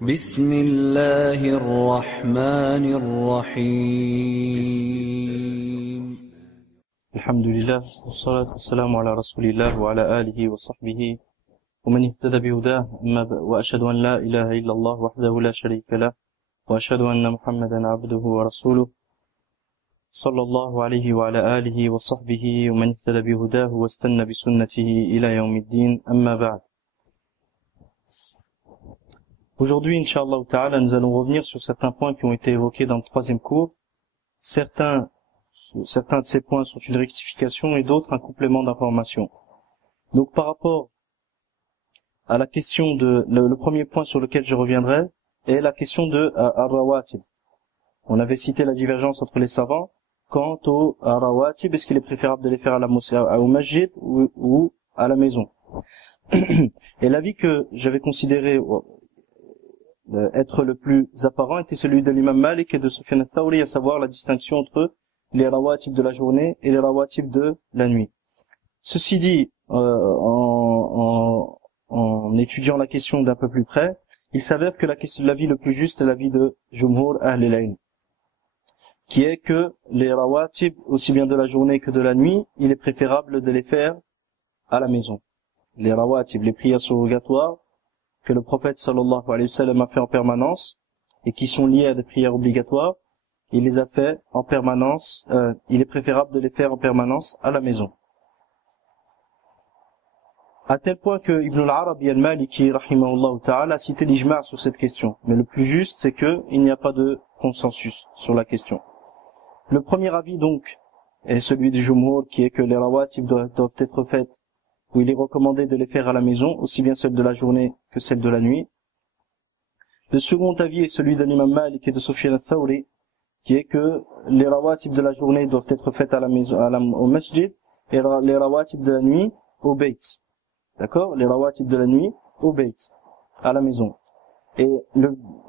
بسم الله الرحمن الرحيم الحمد لله والصلاة والسلام على رسول الله وعلى آله وصحبه ومن اهتدى بهداه وأشهد أن لا إله إلا الله وحده لا شريك له وأشهد أن محمدا عبده ورسوله صلى الله عليه وعلى آله وصحبه ومن اهتدى بهداه واستنى بسنته إلى يوم الدين أما بعد. Aujourd'hui, Inch'Allah Ta'ala, nous allons revenir sur certains points qui ont été évoqués dans le troisième cours. Certains de ces points sont une rectification et d'autres un complément d'information. Donc par rapport à la question le premier point sur lequel je reviendrai est la question de Ar-Rawatib. On avait cité la divergence entre les savants quant au Ar-Rawatib, est-ce qu'il est préférable de les faire à la mosquée, au masjid ou à la maison. Et l'avis que j'avais considéré être le plus apparent était celui de l'imam Malik et de Sufyan al-Thawri, à savoir la distinction entre les rawatib de la journée et les rawatib de la nuit. Ceci dit, en étudiant la question d'un peu plus près, il s'avère que l'avis le plus juste est l'avis de Jumhur Ahl al-Ilm, qui est que les rawatib, aussi bien de la journée que de la nuit, il est préférable de les faire à la maison. Les rawatib, les prières surrogatoires, que le prophète sallallahu alayhi wa sallam a fait en permanence et qui sont liées à des prières obligatoires, il les a fait en permanence, il est préférable de les faire en permanence à la maison. À tel point que Ibn al-Arabi al-Maliki rahimahullah ta'ala a cité l'ijma' sur cette question. Mais le plus juste, c'est que il n'y a pas de consensus sur la question. Le premier avis donc est celui du Jumhur, qui est que les rawatib doivent être faites, où il est recommandé de les faire à la maison, aussi bien celles de la journée que celles de la nuit. Le second avis est celui de l'imam Malik et de Sufyan al-Thawri, qui est que les rawatib de la journée doivent être faites à la maison, au masjid, et les rawatib de la nuit au bayt. D'accord? Les rawatib de la nuit au bayt, à la maison. Et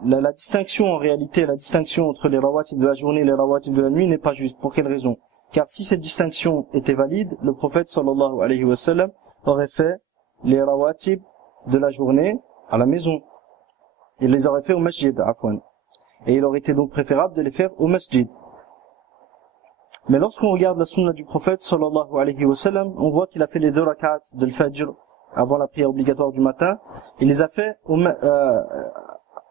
la distinction en réalité, la distinction entre les rawatib de la journée et les rawatib de la nuit n'est pas juste. Pour quelle raison? Car si cette distinction était valide, le prophète sallallahu alayhi wa sallam aurait fait les rawatib de la journée à la maison. Il les aurait fait au masjid, afwan. Et il aurait été donc préférable de les faire au masjid. Mais lorsqu'on regarde la sunna du prophète sallallahu alayhi wa sallam, on voit qu'il a fait les 2 rak'at de l'fajr avant la prière obligatoire du matin. Il les a fait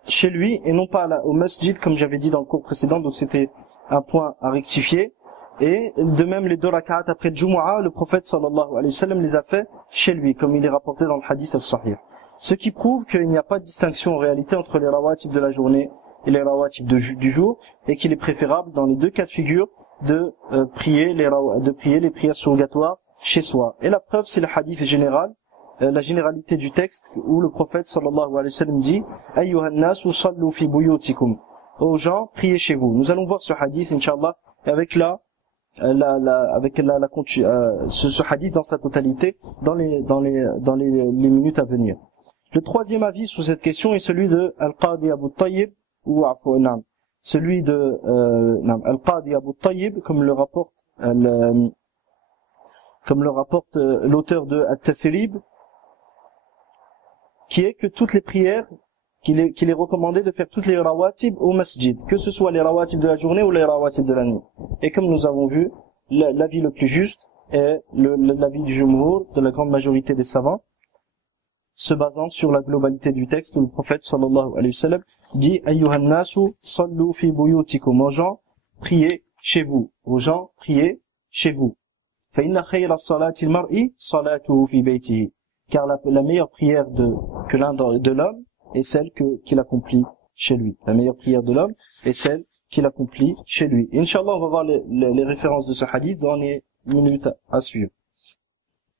chez lui et non pas au masjid comme j'avais dit dans le cours précédent, donc c'était un point à rectifier. Et de même les 2 rak'at après le Jumu'ah, le prophète sallallahu alayhi wa sallam les a fait chez lui, comme il est rapporté dans le hadith as-sahih. Ce qui prouve qu'il n'y a pas de distinction en réalité entre les rawatib de la journée et les rawatib du jour, et qu'il est préférable dans les 2 cas de figure de prier les prières surrogatoires chez soi. Et la preuve, c'est le hadith général, la généralité du texte, où le prophète sallallahu alayhi wa sallam dit ayyuhan nasu sallu fi buyutikum, aux gens, priez chez vous. Nous allons voir ce hadith inchallah avec ce hadith dans sa totalité dans les minutes à venir. Le troisième avis sur cette question est celui de Al-Qadi Abu Tayyib ou celui de Al-Qadi Abu Tayyib, comme le rapporte l'auteur de At-Tathrib, qui est que toutes les prières qu'il est recommandé de faire toutes les rawatib au masjid, que ce soit les rawatib de la journée ou les rawatib de la nuit. Et comme nous avons vu, l'avis le plus juste est l'avis du jumhur, de la grande majorité des savants, se basant sur la globalité du texte où le prophète sallallahu alayhi wa sallam dit ayyuhan nasu sallu fi buyutikum, aux gens, priez chez vous, aux gens, priez chez vous. Fa inna khayra salati al-mar'i salatuhu fi baytihi, car la meilleure prière de l'homme est celle qu'il accomplit chez lui. La meilleure prière de l'homme est celle qu'il accomplit chez lui. Inch'Allah, on va voir les références de ce hadith dans les minutes à suivre.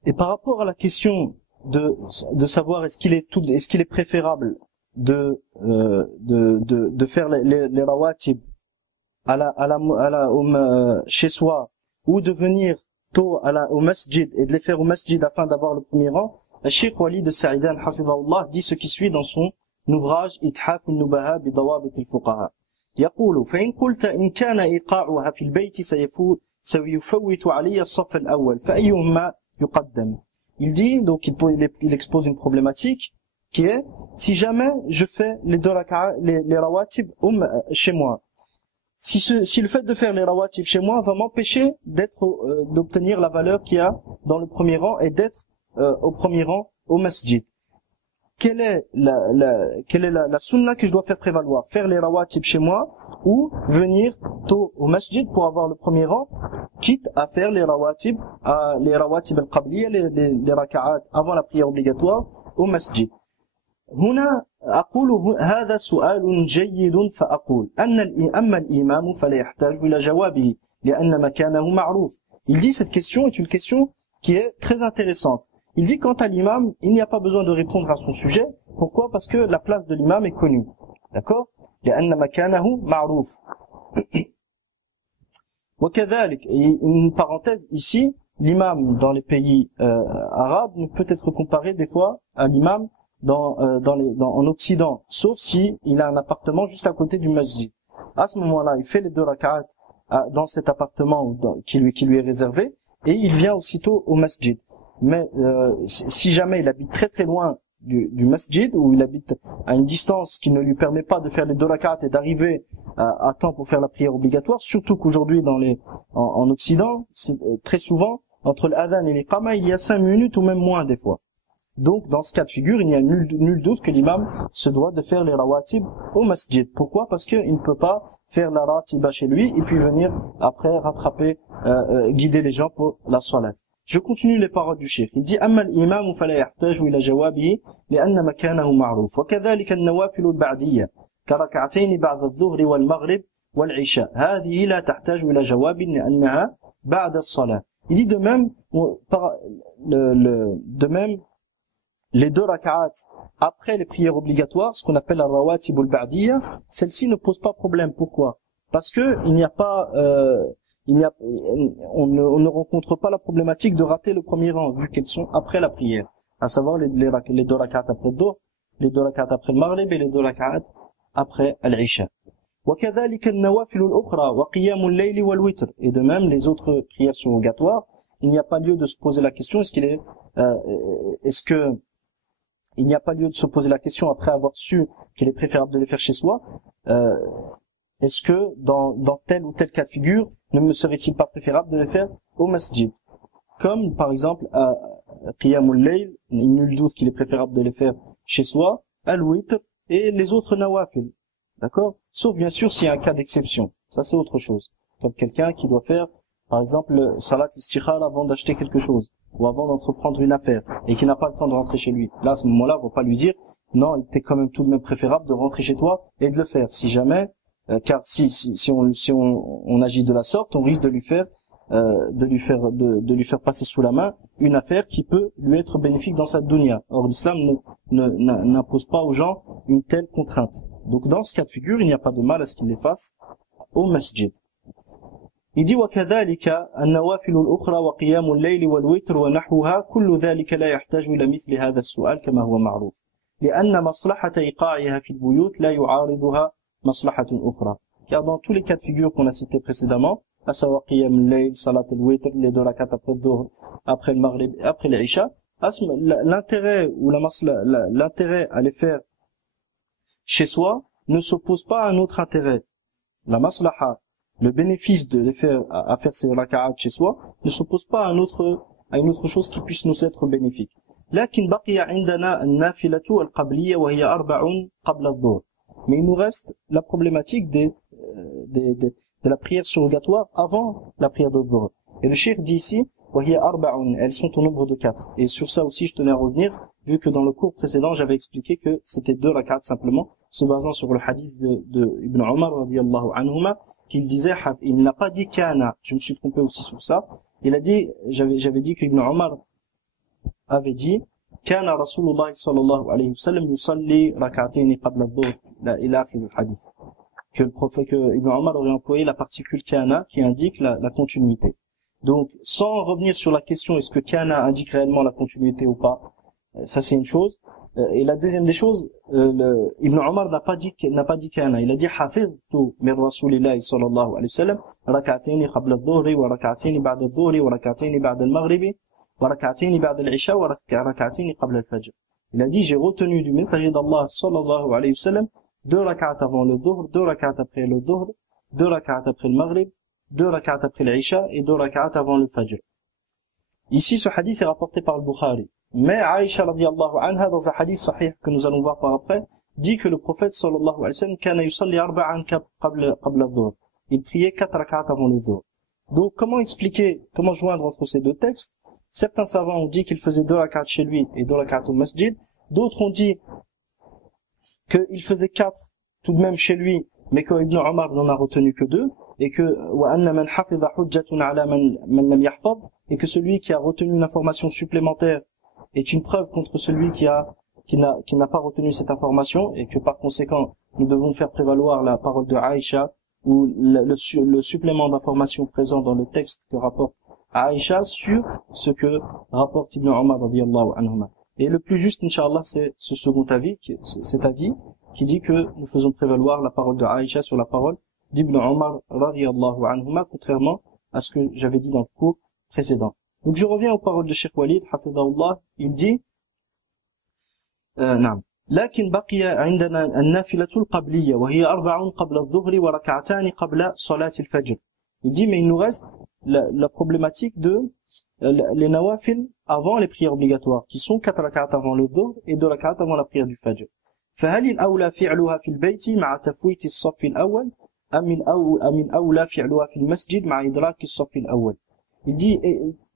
Et par rapport à la question de savoir est-ce qu'il est préférable de faire les rawatib chez soi, ou de venir tôt au masjid et de les faire au masjid afin d'avoir le premier rang, le Cheikh Walid Sa'idane hafidhahullah dit ce qui suit dans son ouvrage إتحاف النبهاء بضوابط الفقهاء. يقول فإن قلت إن كان إيقاعها في البيت سيفوت علي الصف الأول فأيهما يقدم. Il dit, donc il expose une problématique, qui est, si jamais je fais les deux raka'a, les rawatib chez moi, si le fait de faire les rawatib chez moi va m'empêcher d'obtenir la valeur qu'il y a dans le premier rang et d'être au premier rang au masjid. Quelle est la sunna que je dois faire prévaloir? Faire les rawatib chez moi ou venir tôt au masjid pour avoir le premier rang, quitte à faire les rawatib al-qabliya, les raka'at avant la prière obligatoire au masjid. هنا أقول هذا سؤال جيد فأقول أما الإمام فلا يحتاج إلى جوابه لأن مكانه معروف. Il dit cette question est une question qui est très intéressante. Il dit quant à l'imam, il n'y a pas besoin de répondre à son sujet. Pourquoi? Parce que la place de l'imam est connue. D'accord? لأن مكانه معروف. وكذلك, une parenthèse ici, l'imam dans les pays arabes ne peut être comparé des fois à l'imam en Occident, sauf si il a un appartement juste à côté du masjid. À ce moment-là, il fait les deux rak'at dans cet appartement qui lui est réservé et il vient aussitôt au masjid. Mais si jamais il habite très très loin du masjid, ou il habite à une distance qui ne lui permet pas de faire les deux rak'at et d'arriver à temps pour faire la prière obligatoire, surtout qu'aujourd'hui en Occident, très souvent entre l'adhan et l'iqama, il y a 5 minutes ou même moins des fois. Donc, dans ce cas de figure, il n'y a nul doute que l'imam se doit de faire les rawatib au masjid. Pourquoi? Parce qu'il ne peut pas faire la rawatiba chez lui et puis venir après rattraper, guider les gens pour la salat. Je continue les paroles du cheikh. Il dit أما الإمام فلا يحتاج إلى جوابه لأن مكانه معروف وكذلك النوافل البعدية كركعتين بعد الظهر والمغرب والعشاء هذه لا تحتاج إلى جواب لأنها بعد الصلاة. Il dit de même les deux rak'at après les prières obligatoires, ce qu'on appelle la rawatib al-ba'diyya, celle-ci ne pose pas problème. Pourquoi? Parce que on ne rencontre pas la problématique de rater le premier rang, vu qu'elles sont après la prière, à savoir les deux rak'at après le Dhuhr, les deux rak'at après le Maghrib et les deux rak'at après l'Isha. وكذلك النوافل الأخرى وقيام الليل والوتر. Et de même les autres prières surrogatoires, il n'y a pas lieu de se poser la question il n'y a pas lieu de se poser la question après avoir su qu'il est préférable de les faire chez soi. Est-ce que dans tel ou tel cas de figure, ne me serait-il pas préférable de les faire au masjid? Comme par exemple Qiyamul Layl, nul doute qu'il est préférable de les faire chez soi, Al-Witr et les autres nawafil. D'accord? Sauf bien sûr s'il y a un cas d'exception. Ça c'est autre chose. Comme quelqu'un qui doit faire par exemple salat istikhara avant d'acheter quelque chose ou avant d'entreprendre une affaire et qui n'a pas le temps de rentrer chez lui. Là à ce moment-là, on va pas lui dire non, il était quand même tout de même préférable de rentrer chez toi et de le faire. Si jamais car si on agit de la sorte, on risque de lui faire passer sous la main une affaire qui peut lui être bénéfique dans sa dunya. Or l'islam n'impose pas aux gens une telle contrainte. Donc dans ce cas de figure, il n'y a pas de mal à ce qu'il les fasse au masjid. Il dit وكذلك النوافل الأخرى وقيام الليل والوتر ونحوها كل ذلك لا يحتاج إلى مثل هذا السؤال كما هو معروف لأن مصلحة إيقاعها في البيوت لا يعارضها مصلحة أخرى. Car dans tous les cas de figure qu'on a cités précédemment, à savoir qiyam al-layl, salat al-witr, les deux rak'at après le dhuhr, après le maghrib, après l'isha, l'intérêt ou l'intérêt à les faire chez soi ne s'oppose pas à un autre intérêt. La maslaha, le bénéfice de les faire à faire ces rak'at chez soi ne s'oppose pas à une autre chose qui puisse nous être bénéfique. لكن بقي عندنا النافلة القبلية وهي 4 قبل الظهر. Mais il nous reste la problématique de la prière surrogatoire avant la prière de Dhuhr. Et le cheikh dit ici, وهي 4, elles sont au nombre de 4. Et sur ça aussi je tenais à revenir, vu que dans le cours précédent j'avais expliqué que c'était 2 rak'at simplement, se basant sur le hadith de Ibn Omar radiyallahu anhuma, qu'il disait, il n'a pas dit kana, je me suis trompé aussi sur ça, il a dit, j'avais dit que Ibn Omar avait dit, kana Rasulullah sallallahu alayhi wa sallam yusalli rak'atayn qabla ad-dhuhr, il a fait le hadith. Que le prophète, que Ibn Omar aurait employé la particule kana qui indique la continuité. Donc, sans revenir sur la question, est-ce que kana indique réellement la continuité ou pas, ça c'est une chose. Et la deuxième des choses, Ibn Omar n'a pas dit kana, il a dit hafiztu min Rasulillahi sallallahu alayhi wa sallam rak'atayn qabla adh-dhuhri wa rak'atayn ba'da adh-dhuhri wa rak'atayn ba'da al-maghribi wa rak'atayn ba'da al-isha wa rak'atayn qabla al-fajr. Il a dit, j'ai retenu du messager d'Allah, sallallahu alayhi wa sallam, 2 rak'at avant le dhuhr, 2 rak'at après le dhuhr, 2 rak'at après le maghrib, 2 rak'at après l'isha et 2 rak'at avant le fajr. Ici, ce hadith est rapporté par le Bukhari. Mais Aïcha radiyallahu anha, dans un hadith sahih que nous allons voir par après, dit que le prophète sallallahu alayhi wa sallam kana yusalli arba'an qabla adh-dhuhr. Il priait 4 rak'at avant le dhuhr. Donc, comment expliquer, comment joindre entre ces deux textes? Certains savants ont dit qu'il faisait 2 rak'at chez lui et 2 rak'at au masjid. D'autres ont dit qu'il faisait 4 tout de même chez lui, mais que Ibn Omar n'en a retenu que 2, et que et que celui qui a retenu une information supplémentaire est une preuve contre celui qui n'a pas retenu cette information, et que par conséquent nous devons faire prévaloir la parole de Aïcha ou le supplément d'information présent dans le texte que rapporte Aïcha sur ce que rapporte Ibn Omar radiyallahu anhuma. Et le plus juste, Inch'Allah, c'est ce second avis, cet avis qui dit que nous faisons prévaloir la parole de Aïcha sur la parole d'Ibn Omar radiyallahu anhuma, contrairement à ce que j'avais dit dans le cours précédent. Donc je reviens aux paroles de Cheikh Walid, hafidahullah, il dit نعم لكن بقي عندنا النافلة القبلية وهي 4 قبل الظهر وركعتان قبل صلاة الفجر. Il dit mais il nous reste la problématique de les nawafil avant les prières obligatoires qui sont 4 rak'at avant le dhuhr et 2 rak'at avant la prière du fajr. فهل الأولى فعلها في البيت مع تفويت الصف الأول أم الأولى فعلها في المسجد مع إدراك الصف الأول. Il dit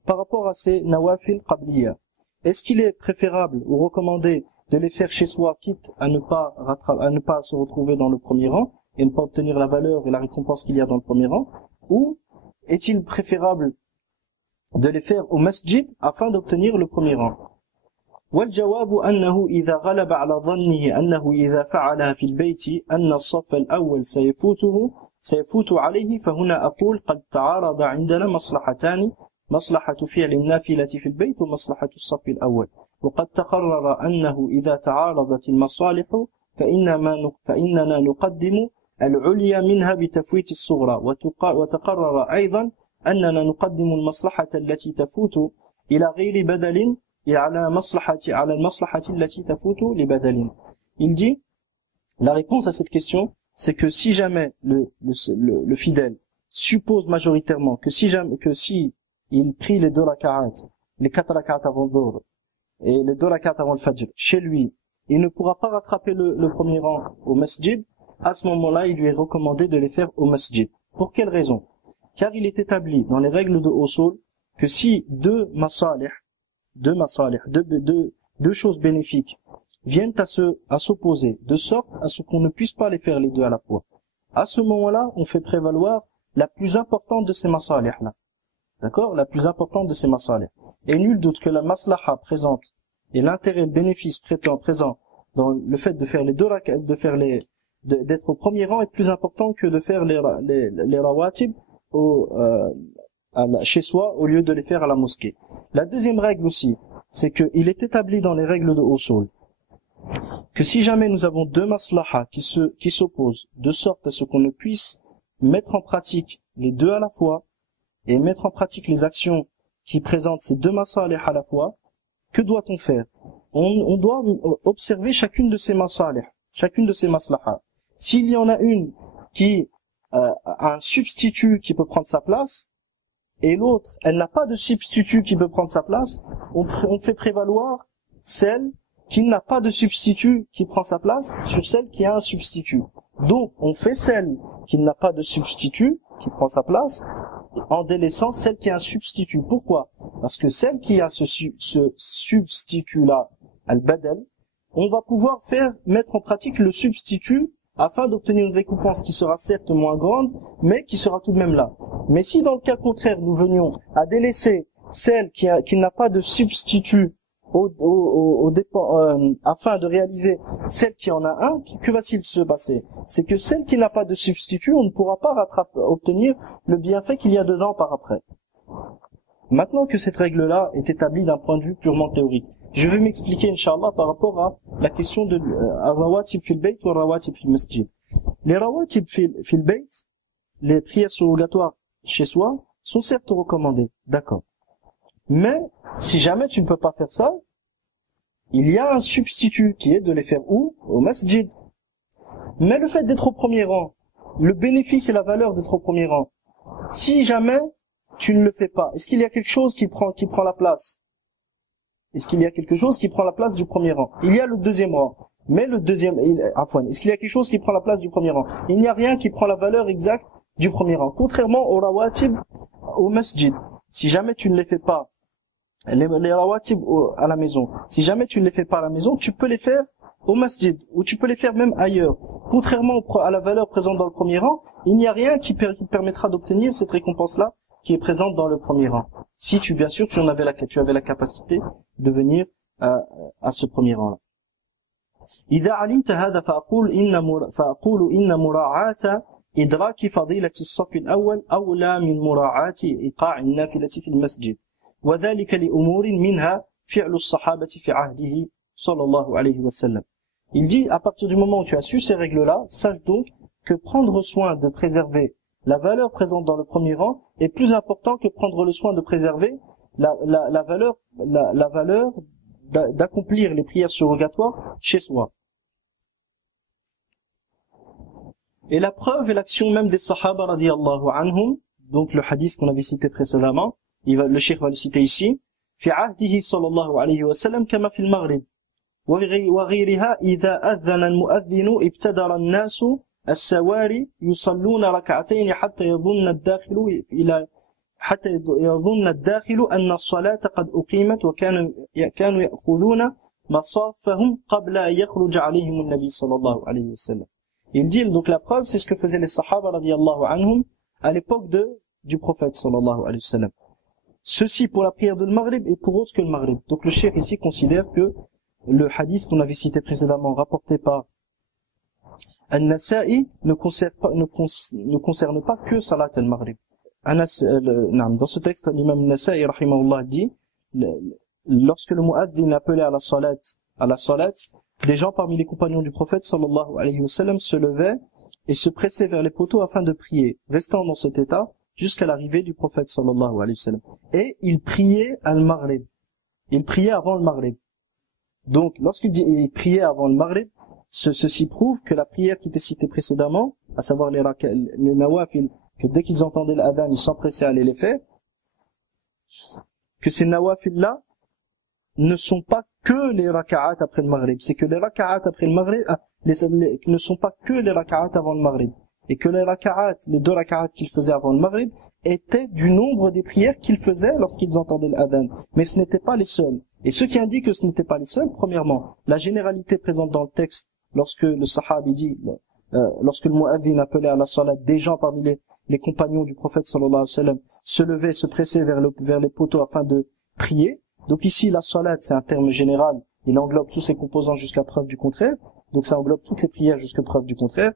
par rapport à ces nawafil qabliya, est-ce qu'il est préférable ou recommandé de les faire chez soi, quitte à ne pas se retrouver dans le premier rang et ne pas obtenir la valeur et la récompense qu'il y a dans le premier rang, ou est-il préférable de les faire au masjid afin d'obtenir le premier rang? والجواب أنه إذا غلب على ظنه أنه إذا فعلها في البيت أن الصف الأول سيفوت عليه فهنا أقول قد تعارض عندنا مصلحتان مصلحة فعل النافلة في البيت ومصلحة الصف الأول وقد تقرر أنه إذا تعارضت المصالح فإننا نقدم العليا منها بتفويت الصغرى وتقرر أيضا أننا نقدم المصلحة التي تفوت إلى غير بدل على المصلحة التي تفوت لبدل. Il dit, la réponse à cette question, c'est que si jamais le fidèle suppose majoritairement que si il prie les 2 rak'at, les 4 rak'at avant le dhuhr et les 2 rak'at avant le fajr chez lui, il ne pourra pas rattraper le premier rang au masjid, à ce moment-là, il lui est recommandé de les faire au masjid. Pour quelle raison? Car il est établi dans les règles de usul que si deux choses bénéfiques viennent à s'opposer, de sorte à ce qu'on ne puisse pas les faire les deux à la fois, à ce moment-là, on fait prévaloir la plus importante de ces masalih-là. D'accord? La plus importante de ces masalih. Et nul doute que la maslaha présente et l'intérêt, le bénéfice présent dans le fait de faire les 2 rak'at, d'être au premier rang est plus important que de faire les rawatib chez soi au lieu de les faire à la mosquée. La deuxième règle aussi, c'est qu'il est établi dans les règles de usul que si jamais nous avons 2 maslahas qui s'opposent de sorte à ce qu'on ne puisse mettre en pratique les 2 à la fois et mettre en pratique les actions qui présentent ces 2 masalih à la fois, que doit-on faire? On doit observer chacune de ces masalih, chacune de ces maslahas. S'il y en a une qui a un substitut qui peut prendre sa place, et l'autre, elle n'a pas de substitut qui peut prendre sa place, on fait prévaloir celle qui n'a pas de substitut qui prend sa place sur celle qui a un substitut. Donc, on fait celle qui n'a pas de substitut qui prend sa place en délaissant celle qui a un substitut. Pourquoi? Parce que celle qui a ce substitut-là, al-badal, on va pouvoir mettre en pratique le substitut afin d'obtenir une récompense qui sera certes moins grande, mais qui sera tout de même là. Mais si dans le cas contraire, nous venions à délaisser celle qui n'a pas de substitut afin de réaliser celle qui en a un, que va-t-il se passer? C'est que celle qui n'a pas de substitut, on ne pourra pas obtenir le bienfait qu'il y a dedans par après. Maintenant que cette règle-là est établie d'un point de vue purement théorique, je vais m'expliquer, Inch'Allah, par rapport à la question de rawatib fil bayt ou rawatib fil masjid. Les rawatib fil bayt, les prières surrogatoires chez soi, sont certes recommandées, d'accord. Mais, si jamais tu ne peux pas faire ça, il y a un substitut qui est de les faire où? Au masjid. Mais le fait d'être au premier rang, le bénéfice et la valeur d'être au premier rang, si jamais tu ne le fais pas, est-ce qu'il y a quelque chose qui prend la place? Est-ce qu'il y a quelque chose qui prend la place du premier rang? Il y a le deuxième rang. Mais le deuxième, est-ce qu'il y a quelque chose qui prend la place du premier rang? Il n'y a rien qui prend la valeur exacte du premier rang. Contrairement aux rawatib, au masjid. Si jamais tu ne les fais pas, les rawatib à la maison, si jamais tu ne les fais pas à la maison, tu peux les faire au masjid, ou tu peux les faire même ailleurs. Contrairement à la valeur présente dans le premier rang, il n'y a rien qui te permettra d'obtenir cette récompense-là qui est présente dans le premier rang. Si bien sûr, tu avais la capacité de venir à ce premier rang-là. إذا علمت هذا فأقول إن مراعاة إدراك فضيلة الصف الأول أولى من مراعاة إيقاع النافلة في المسجد وذلك لأمور منها فعل الصحابة في عهده صلى الله عليه وسلم. Il dit, à partir du moment où tu as su ces règles-là, sache donc que prendre soin de préserver la valeur présente dans le premier rang est plus important que prendre le soin de préserver la valeur d'accomplir les prières surrogatoires chez soi. Et la preuve est l'action même des sahaba radiyallahu anhum, donc le hadith qu'on avait cité précédemment, le cheikh va le citer ici, في عهده صلى الله عليه وسلم كما في المغرب وغيرها إذا أذن المؤذن ابتدر الناس السواري يصلون ركعتين حتى يظن الداخل أن الصلاة قد أقيمت وكانوا يأخذون مصافهم قبل أن يخرج عليهم النبي صلى الله عليه وسلم. Il dit, donc la preuve, c'est ce que faisaient les sahaba radiyallahu anhum à l'époque du prophète sallallahu alayhi wa sallam. Ceci pour la prière de Maghrib et pour autre que le Maghrib. Donc le cheikh ici considère que le hadith qu'on avait cité précédemment, rapporté par An-Nasa'i, ne concerne pas que Salat al-Maghrib. Dans ce texte, l'imam Nasa'i rahimahullah dit, lorsque le muaddin appelait à la salat, des gens parmi les compagnons du prophète sallallahu alayhi wa sallam se levaient et se pressaient vers les poteaux afin de prier, restant dans cet état jusqu'à l'arrivée du prophète sallallahu alayhi wa sallam. Et il priait al-Maghrib. Il priait avant le Maghrib. Donc, lorsqu'il dit il priait avant le Maghrib, ceci prouve que la prière qui était citée précédemment, à savoir les nawafil, que dès qu'ils entendaient l'adhan, ils s'empressaient à aller les faire, que ces nawafil-là ne sont pas que les raka'at après le Maghrib. C'est que les raka'at après le Maghrib ne sont pas que les raka'at avant le Maghrib. Et que les deux raka'at qu'ils faisaient avant le Maghrib étaient du nombre des prières qu'ils faisaient lorsqu'ils entendaient l'adhan. Mais ce n'étaient pas les seuls. Et ce qui indique que ce n'étaient pas les seuls, premièrement, la généralité présente dans le texte, lorsque le sahabi dit, lorsque le mu'adhin appelait à la salat, des gens parmi les compagnons du prophète sallallahu alayhi wa sallam se levaient, se pressaient vers les poteaux afin de prier. Donc ici, la salat, c'est un terme général, il englobe tous ses composants jusqu'à preuve du contraire, donc ça englobe toutes les prières jusqu'à preuve du contraire.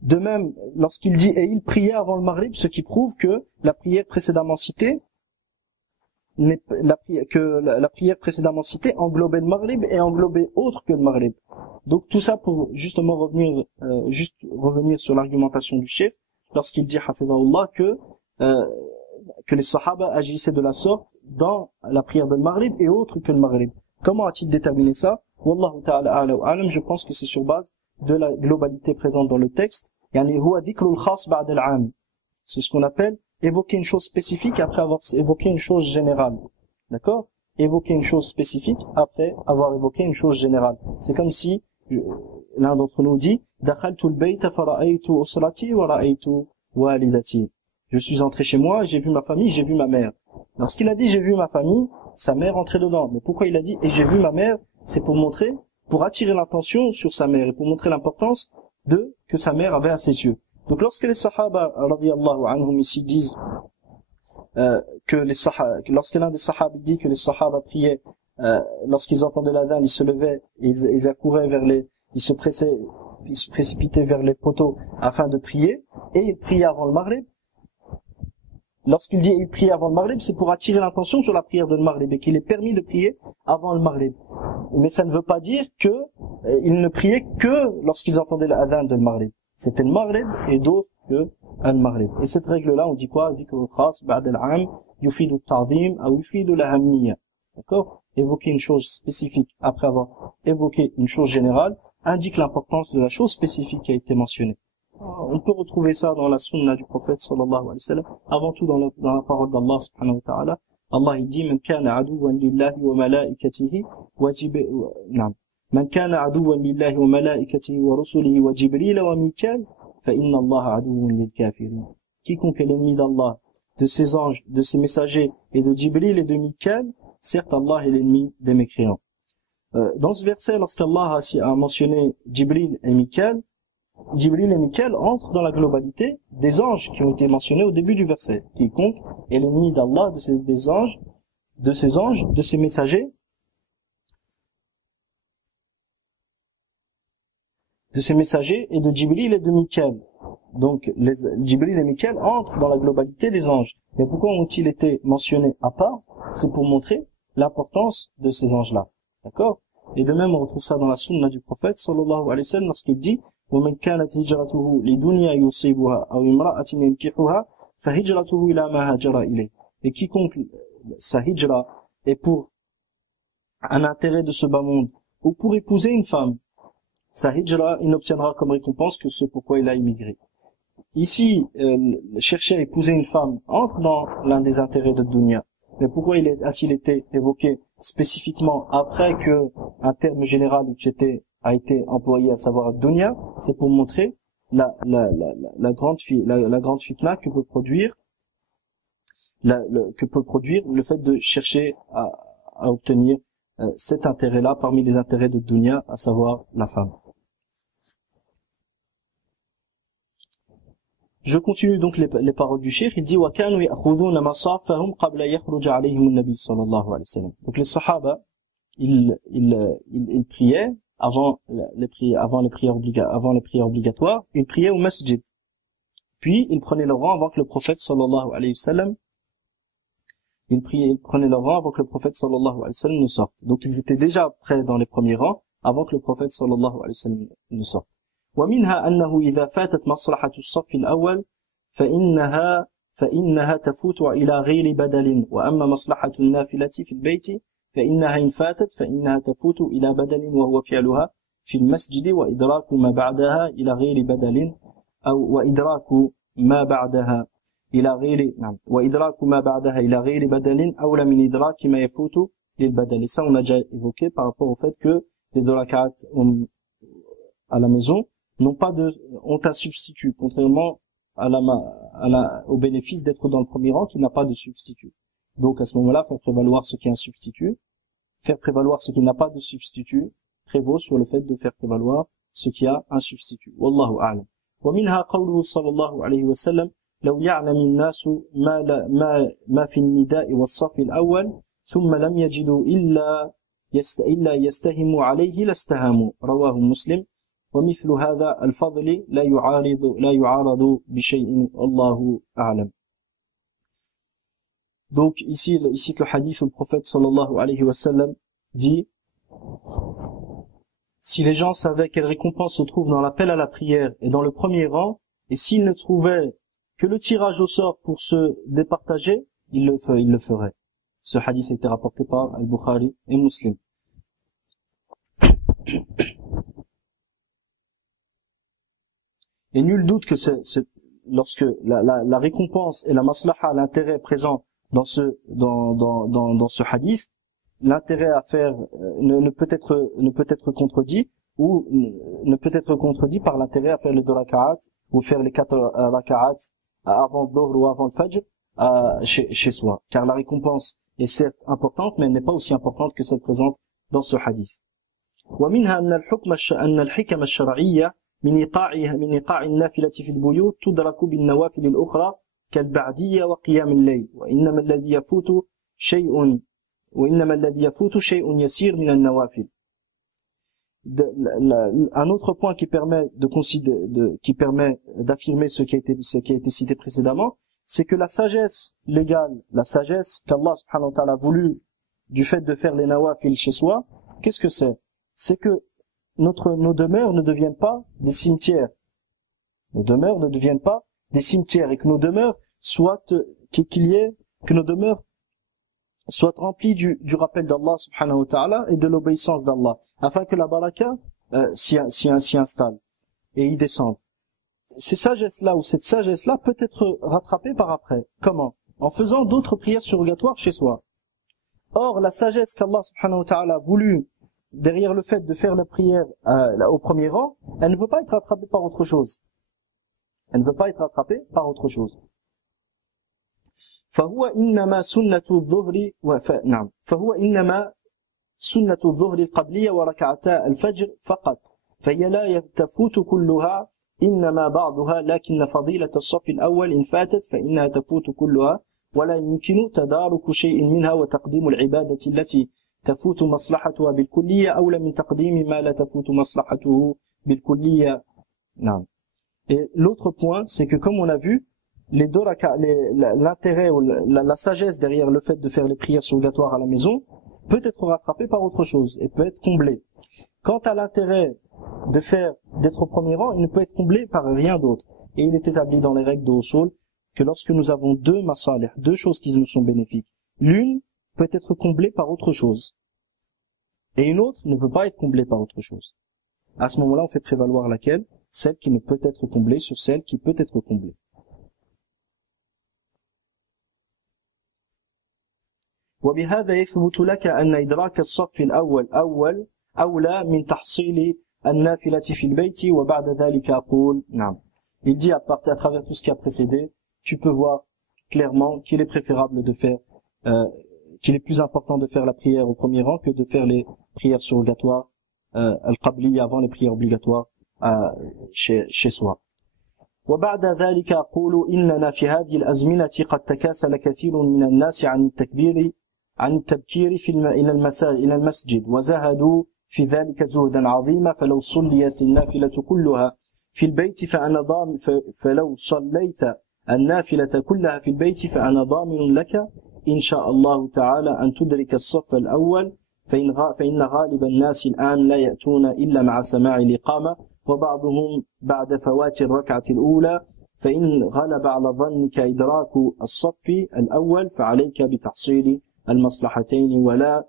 De même, lorsqu'il dit « et il priait avant le Maghrib », ce qui prouve que la prière précédemment citée, la prière précédemment citée englobait le Maghrib et englobait autre que le Maghrib. Donc tout ça pour justement revenir sur l'argumentation du cheikh, lorsqu'il dit hafidhahullah que les sahaba agissaient de la sorte dans la prière de Maghrib et autre que le Maghrib. Comment a-t-il déterminé ça? Wallahu ta'ala a'la wa a'lam, je pense que c'est sur base de la globalité présente dans le texte. Yani huwa dhikrul khas ba'da al-'am. C'est ce qu'on appelle évoquer une chose spécifique après avoir évoqué une chose générale. D'accord? Évoquer une chose spécifique après avoir évoqué une chose générale. C'est comme si l'un d'entre nous dit dakhaltu al-bayta fara'aytu usrati wa ra'aytu walidati. Je suis entré chez moi, j'ai vu ma famille, j'ai vu ma mère. Lorsqu'il a dit j'ai vu ma famille, sa mère entrait dedans. Mais pourquoi il a dit et j'ai vu ma mère? C'est pour attirer l'attention sur sa mère et pour montrer l'importance que sa mère avait à ses yeux. Donc lorsque les sahaba radiyallahu anhum ici disent lorsque l'un des sahaba dit que les sahaba priaient lorsqu'ils entendaient l'adhan, ils se levaient, ils accouraient ils se précipitaient vers les poteaux afin de prier et ils priaient avant le Maghrib. Lorsqu'il dit il prie avant le Maghrib, c'est pour attirer l'attention sur la prière de le Maghrib et qu'il est permis de prier avant le Maghrib. Mais ça ne veut pas dire que ils ne priaient que lorsqu'ils entendaient l'adhan de le Maghrib. C'était le Maghrib et d'autres que le Maghrib. Et cette règle-là, on dit quoi? On dit que khas ba'd al-'am yufidu at-ta'zim ou yufidu l'ahamiyya. D'accord? évoquer une chose spécifique après avoir évoqué une chose générale indique l'importance de la chose spécifique qui a été mentionnée. On peut retrouver ça dans la sunna du prophète sallallahu alayhi wa sallam, avant tout dans la parole d'Allah subhanahu wa ta'ala. Allah il dit: Man kana aduwan lillahi wa malaikatihi wa Man kana aduwan lillahi wa malaikatihi wa rusulihi wa Jibril wa Mikal fa inna Allah aduwwun lil kafirin. Quiconque est l'ennemi d'Allah, de ses anges, de ses messagers et de Jibril et de Mikal, certes Allah est l'ennemi des mécréants. Dans ce verset, lorsqu'Allah a mentionné Jibril et Mikal entrent dans la globalité des anges qui ont été mentionnés au début du verset. Quiconque est l'ennemi d'Allah, de ses anges, de ses messagers, et de Jibril et de Mikal. Donc, Jibril et Mikal entrent dans la globalité des anges. Mais pourquoi ont-ils été mentionnés à part? C'est pour montrer l'importance de ces anges-là. D'accord? Et de même, on retrouve ça dans la sunna du prophète, sallallahu alayhi wa sallam, lorsqu'il dit: وَمَنْ كَانَتْ هِجْرَتُهُ لِدُنْيَا يُصِيبُهَا أَوْ امْرَأَةٍ يَنكِحُهَا فَهِجْرَتُهُ إِلَى مَا هَاجَرَ إِلَيْهِ. Et quiconque sa hijra est pour un intérêt de ce bas monde, ou pour épouser une femme, sa hijra, il n'obtiendra comme récompense que ce pourquoi il a immigré. Ici, chercher à épouser une femme entre dans l'un des intérêts de dunya. Mais pourquoi a-t-il été évoqué spécifiquement après que un terme général a été employé, à savoir dunya? C'est pour montrer la grande fitna que peut produire le fait de chercher à obtenir cet intérêt-là parmi les intérêts de dunya, à savoir la femme. Je continue donc les paroles du cheikh. Il dit: وَكَانُوا يَأْخُذُونَ مَصَافَهُمْ قَبْلَ يَخْرُجَ عَلَيْهِمُ النَّبِيُّ صَلَّى اللَّهُ عَلَيْهِ وسلم. Donc les sahaba, ils priaient avant les prières obligatoires, ils priaient au masjid. Puis ils prenaient leur rang avant que le prophète sallallahu alayhi wa sallam ne sorte. Donc ils étaient déjà prêts dans les premiers rangs avant que le prophète sallallahu alayhi wa sallam ne sorte. ومنها أنه إذا فاتت مصلحة الصف الأول فإنها تفوت إلى غير بدل، وأما مصلحة النافلة في البيت فإنها إن فاتت فإنها تفوت إلى بدل وهو فعلها في المسجد وإدراك ما بعدها إلى غير بدل وإدراك ما بعدها إلى غير بدل أولى من إدراك ما يفوت للبدل. Et ça on a déjà évoqué par rapport au fait que les deux rak'at à la maison ont un substitut, contrairement au bénéfice d'être dans le premier rang qui n'a pas de substitut. Donc à ce moment-là, faire prévaloir ce qui est un substitut, faire prévaloir ce qui n'a pas de substitut, prévaut sur le fait de faire prévaloir ce qui a un substitut. Wallahu a'lam. ومنها قوله صلى الله عليه وسلم: لو يعلم الناس ما في النداء والصف الأول ثم لم يجدوا إلا يستهموا عليه لاستهاموا. رواه مسلم. ومثل هذا الفضل لا يعارض بشيء والله أعلم. Donc ici il cite le hadith où le prophète sallallahu alayhi wa sallam dit: si les gens savaient quelle récompense se trouve dans l'appel à la prière et dans le premier rang, et s'ils ne trouvaient que le tirage au sort pour se départager, ils le feraient. Ce hadith a été rapporté par Al-Bukhari et Muslim. Et nul doute que lorsque la récompense et la maslaha, l'intérêt présent dans ce hadith, l'intérêt à faire ne peut être contredit ou ne peut être contredit par l'intérêt à faire les 2 raka'at ou faire les 4 raka'at avant le dhuhr ou avant le fajr chez soi. Car la récompense est certes importante, mais elle n'est pas aussi importante que celle présente dans ce hadith. ومنها أن الحكم الشرعية من إيقاع النافلة في البيوت تدرك بالنوافل الأخرى كالبعدية وقيام الليل وإنما الذي يفوت شيء يسير من النوافل. Un autre point qui permet d'affirmer ce qui a été cité précédemment, c'est que la sagesse légale, la sagesse qu'Allah subhanahu wa ta'ala a voulu du fait de faire les nawafil chez soi, qu'est-ce que c'est? C'est que nos demeures ne deviennent pas des cimetières. Nos demeures ne deviennent pas des cimetières et que nos demeures soit remplie du rappel d'Allah subhanahu wa ta'ala et de l'obéissance d'Allah, afin que la baraka s'y installe et y descende. Ces sagesses-là ou cette sagesse-là peut être rattrapée par après. Comment? En faisant d'autres prières surrogatoires chez soi. Or, la sagesse qu'Allah subhanahu wa ta'ala a voulu derrière le fait de faire la prière au premier rang, elle ne peut pas être rattrapée par autre chose. Elle ne peut pas être rattrapée par autre chose. فهو إنما سنة الظهر نعم فهو إنما سنة الظهر القبلية وركعتا الفجر فقط فهي لا تفوت كلها إنما بعضها لكن فضيلة الصف الأول إن فاتت فإنها تفوت كلها ولا يمكن تدارك شيء منها وتقديم العبادة التي تفوت مصلحتها بالكلية أولى من تقديم ما لا تفوت مصلحته بالكلية. نعم. Et l'autre point, c'est que comme on a vu, les deux l'intérêt ou la sagesse derrière le fait de faire les prières surrogatoires à la maison peut être rattrapé par autre chose et peut être comblé. Quant à l'intérêt d'être au premier rang, il ne peut être comblé par rien d'autre. Et il est établi dans les règles de Usul que lorsque nous avons deux masalih, deux choses qui nous sont bénéfiques, l'une peut être comblée par autre chose et une autre ne peut pas être comblée par autre chose. À ce moment-là, on fait prévaloir laquelle? Celle qui ne peut être comblée sur celle qui peut être comblée. وبهذا يثبت لك أن إدراك الصف الأول أولى من تحصيل النافلة في البيت وبعد ذلك أقول نعم. Il dit à travers tout ce qui a précédé, tu peux voir clairement qu'il est préférable de faire, qu'il est plus important de faire la prière au premier rang que de faire les prières surrogatoires al-qabliya avant les prières obligatoires chez soi. وبعد ذلك أقول إننا في هذه الأزمنة قد تكاسل كثير من الناس عن التبكير إلى المسجد وزهدوا في ذلك زهدا عظيما فلو صليت النافلة كلها في البيت فلو صليت النافلة كلها في البيت فأنا ضامن لك إن شاء الله تعالى أن تدرك الصف الأول فإن غالب الناس الآن لا يأتون إلا مع سماع الإقامة وبعضهم بعد فوات الركعة الأولى فإن غلب على ظنك إدراك الصف الأول فعليك بتحصيل المصلحتين ولا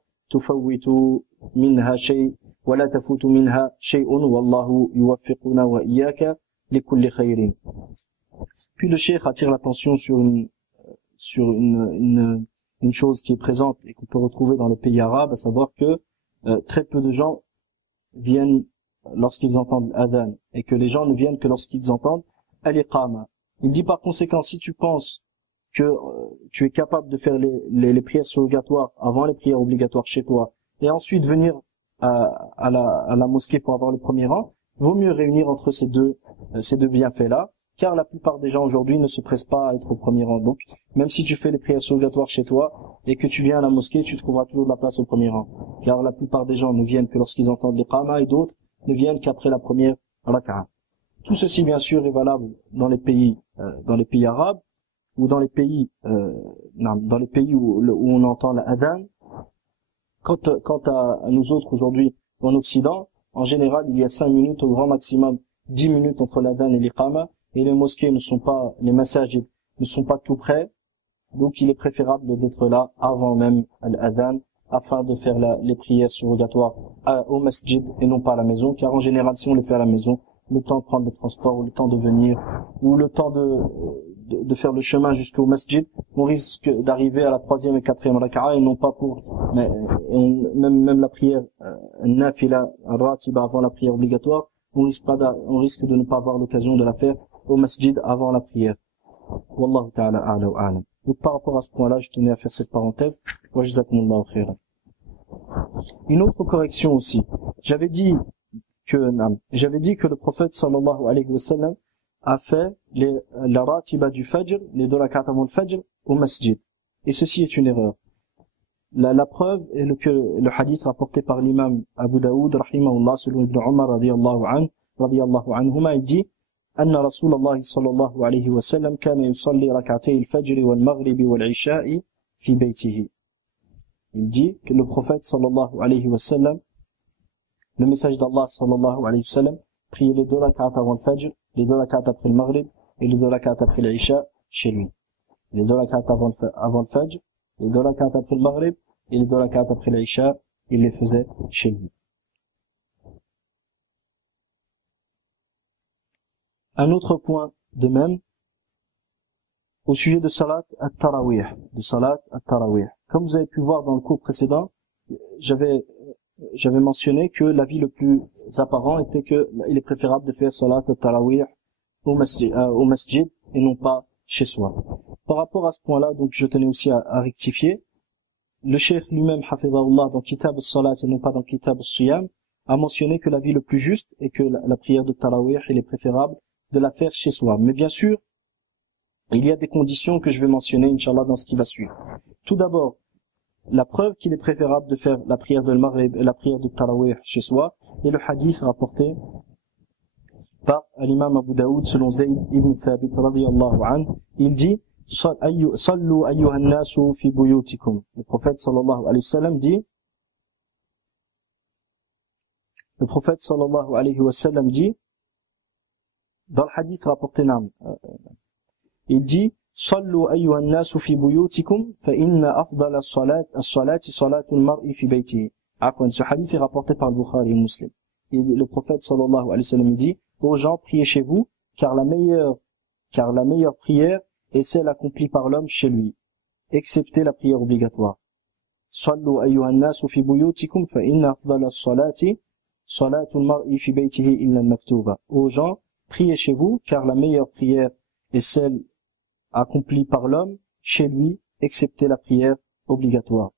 تفوت منها شيء والله يوفقنا وإياك لكل خير. Puis le cheikh attire l'attention sur une chose qui est présente et qu'on peut retrouver dans les pays arabes, à savoir que très peu de gens viennent lorsqu'ils entendent l'adhan et que les gens ne viennent que lorsqu'ils entendent al-iqama. Il dit par conséquent, si tu penses que tu es capable de faire les prières surrogatoires avant les prières obligatoires chez toi et ensuite venir à la mosquée pour avoir le premier rang, vaut mieux réunir entre ces deux bienfaits-là, car la plupart des gens aujourd'hui ne se pressent pas à être au premier rang. Donc, même si tu fais les prières surrogatoires chez toi et que tu viens à la mosquée, tu trouveras toujours de la place au premier rang. Car la plupart des gens ne viennent que lorsqu'ils entendent l'iqama et d'autres ne viennent qu'après la première raka'a. Tout ceci, bien sûr, est valable dans les pays arabes ou dans les pays où on entend l'adhan. Quant à nous autres aujourd'hui en Occident, en général, il y a 5 minutes au grand maximum, 10 minutes entre l'adhan et l'iqama, et les mosquées les massajids ne sont pas tout près, donc il est préférable d'être là avant même l'adhan, afin de faire les prières surrogatoires au masjid et non pas à la maison, car en général, si on les fait à la maison, le temps de prendre le transport, ou le temps de venir, ou le temps de faire le chemin jusqu'au masjid, on risque d'arriver à la 3e et 4e raka'a et non pas même la prière nafila ratiba avant la prière obligatoire, on risque de ne pas avoir l'occasion de la faire au masjid avant la prière. Wallahu ta'ala a'la wa a'lam. Donc par rapport à ce point-là, je tenais à faire cette parenthèse. Wa jazakumullahu khairan. Une autre correction aussi. J'avais dit que le prophète sallallahu alayhi wa sallam a fait la ratiba du fajr, les 2 rak'at avant le fajr, au masjid. Et ceci est une erreur. La preuve est le hadith rapporté par l'imam Abu Daoud, rahimahullah, selon Ibn Umar, radiyallahu anhuma, il dit, أن رسول الله صلى الله عليه وسلم كان يصلي ركعتي الفجر والمغرب والعشاء في بيته. Il dit que le prophète sallallahu alayhi wa sallam, le message d'Allah sallallahu alayhi wa sallam, priait les 2 rak'at avant le fajr, les 2 rak'at après le maghrib et les 2 rak'at après l'isha chez lui. Les 2 rak'at avant le fajr Les 2 rak'at après le Maghrib et les 2 rak'at après l'Isha, il les faisait chez lui. Un autre point de même, au sujet de Salat at-Tarawih, Comme vous avez pu voir dans le cours précédent, j'avais mentionné que l'avis le plus apparent était que il est préférable de faire Salat at-Tarawih au masjid et non pas chez soi. Par rapport à ce point-là, donc je tenais aussi à rectifier. Le cheikh lui-même, hafidhahullah, dans Kitab al-Salat et non pas dans Kitab al-Siyam, a mentionné que l'avis le plus juste est que la prière de Tarawih, il est préférable de la faire chez soi. Mais bien sûr, il y a des conditions que je vais mentionner, Inch'Allah, dans ce qui va suivre. Tout d'abord, la preuve qu'il est préférable de faire la prière de Maghrib et la prière de Tarawih chez soi, et le hadith rapporté par l'imam Abu Daoud selon Zayd ibn Thabit radiyallahu anhu, il dit Sallu ayyuhan nasu fi buyutikum. Le prophète sallallahu alayhi wa sallam dit dans le hadith rapporté il dit Sallu ayyuhan nasu fi buyutikum fa inna afdala as-salati salatu al-mar'i fi baytihi. Ce hadith est rapporté par le Bukhari et Muslim. Et le prophète sallallahu alayhi wa sallam dit aux gens, priez chez vous, car la meilleure prière est celle accomplie par l'homme chez lui, excepté la prière obligatoire. Sallu ayyuhan nasu fi buyutikum fa inna afdala as-salati salatu al-mar'i fi baytihi illa al-maktuba. Aux gens, priez chez vous, car la meilleure prière est celle accomplie par l'homme chez lui, excepté la prière obligatoire.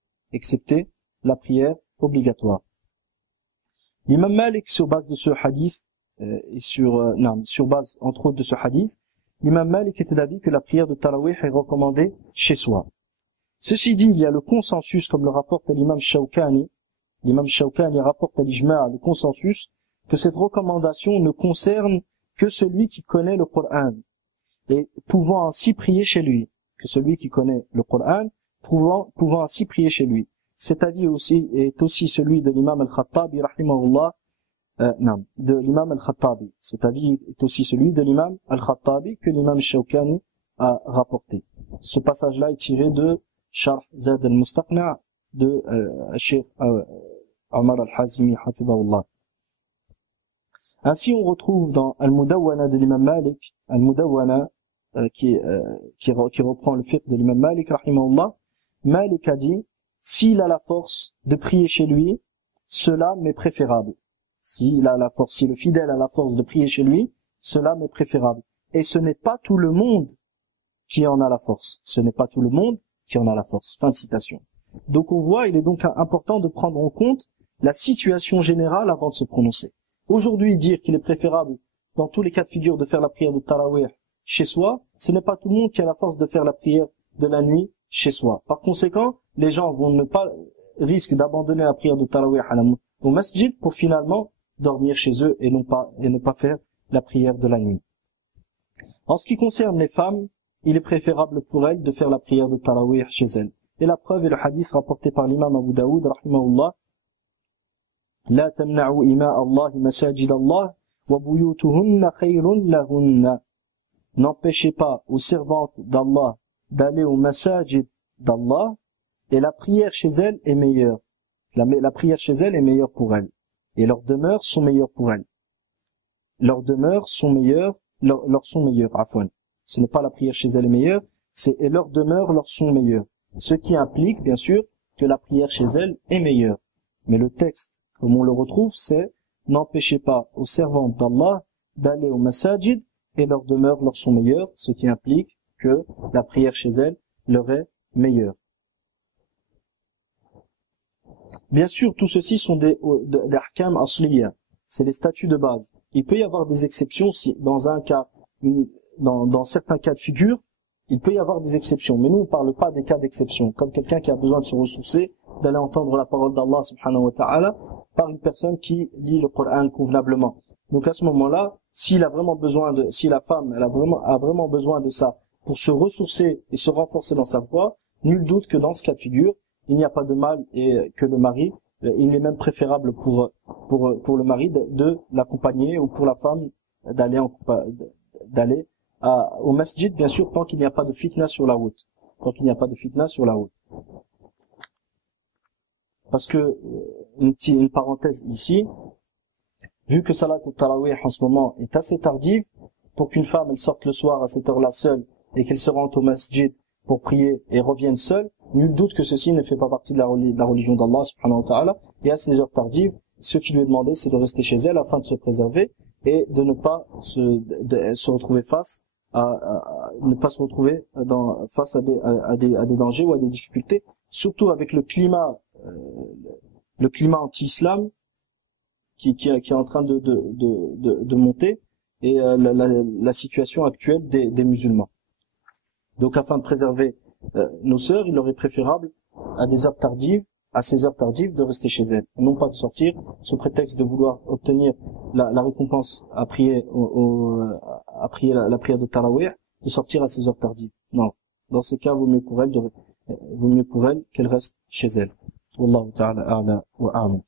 L'imam Malik, sur base de ce hadith, et sur base entre autres de ce hadith, l'imam Malik était d'avis que la prière de Tarawih est recommandée chez soi. Ceci dit, il y a le consensus, comme le rapporte l'imam Shawkani. L'imam Shawkani rapporte à l'Ijma' le consensus que cette recommandation ne concerne que celui qui connaît le Coran et pouvant ainsi prier chez lui. Que celui qui connaît le Coran pouvant ainsi prier chez lui. Cet avis aussi est aussi celui de l'imam al-Khattabi rahimahullah. De l'imam al-Khattabi. Cet avis est aussi celui de l'imam al-Khattabi que l'imam Shawkani a rapporté. Ce passage-là est tiré de Sharh Zad al-Mustaqna' de Cheikh Omar al-Hazmi hafidhahullah. Ainsi on retrouve dans Al-Mudawwana de l'imam Malik, Al-Mudawwana qui reprend le fiqh de l'imam Malik rahimahullah. Malik a dit s'il a la force de prier chez lui, cela m'est préférable. Si le fidèle a la force de prier chez lui, cela m'est préférable. Et ce n'est pas tout le monde qui en a la force. Fin de citation. Donc on voit, il est donc important de prendre en compte la situation générale avant de se prononcer. Aujourd'hui, dire qu'il est préférable, dans tous les cas de figure, de faire la prière de Tarawih chez soi, ce n'est pas tout le monde qui a la force de faire la prière de la nuit chez soi. Par conséquent, les gens risquent d'abandonner la prière de Tarawih au masjid pour finalement dormir chez eux et ne pas faire la prière de la nuit. En ce qui concerne les femmes, il est préférable pour elles de faire la prière de Tarawih chez elles. Et la preuve est le hadith rapporté par l'imam Abu Daoud rahimahullah. La tamna'u ima Allah masajid Allah wa buyutuhunna khayrun lahunna. N'empêchez pas aux servantes d'Allah d'aller au masajid d'Allah et la prière chez elles est meilleure. La prière chez elles est meilleure pour elles. Et leurs demeures sont meilleures pour elles. Leur sont meilleures, afwan. Ce n'est pas la prière chez elles est meilleure, et leurs demeures leur sont meilleures. Ce qui implique, bien sûr, que la prière chez elles est meilleure. Mais le texte, comme on le retrouve, c'est n'empêchez pas aux servantes d'Allah d'aller au masajid et leurs demeures leur sont meilleures, ce qui implique que la prière chez elles leur est meilleure. Bien sûr, tout ceci sont des ahkam asliya. C'est les statuts de base. Il peut y avoir des exceptions si, dans certains cas de figure, il peut y avoir des exceptions. Mais nous, on ne parle pas des cas d'exception. Comme quelqu'un qui a besoin de se ressourcer, d'aller entendre la parole d'Allah subhanahu wa ta'ala par une personne qui lit le Coran convenablement. Donc à ce moment-là, si la femme, a vraiment besoin de ça pour se ressourcer et se renforcer dans sa foi, nul doute que dans ce cas de figure, il n'y a pas de mal et que le mari, il est même préférable pour le mari de l'accompagner ou pour la femme d'aller au masjid, bien sûr, tant qu'il n'y a pas de fitna sur la route. parce que, une parenthèse ici, vu que Salat al-Tarawih en ce moment est assez tardive, pour qu'une femme elle sorte le soir à cette heure-là seule et qu'elle se rende au masjid pour prier et revienne seule, nul doute que ceci ne fait pas partie de la religion d'Allah subhanahu wa ta'ala, et à ces heures tardives, ce qui lui est demandé c'est de rester chez elle afin de se préserver et de ne pas se retrouver face à des dangers ou à des difficultés, surtout avec le climat anti-islam qui est en train de monter, et la situation actuelle des musulmans. Donc afin de préserver nos sœurs, il leur est préférable à ces heures tardives de rester chez elles, et non pas de sortir sous prétexte de vouloir obtenir la récompense à prier la prière de Tarawih, de sortir à ces heures tardives. Non, dans ces cas, vaut mieux pour elle qu'elle reste chez elle. Wallahu ta'ala a'la wa a'lam.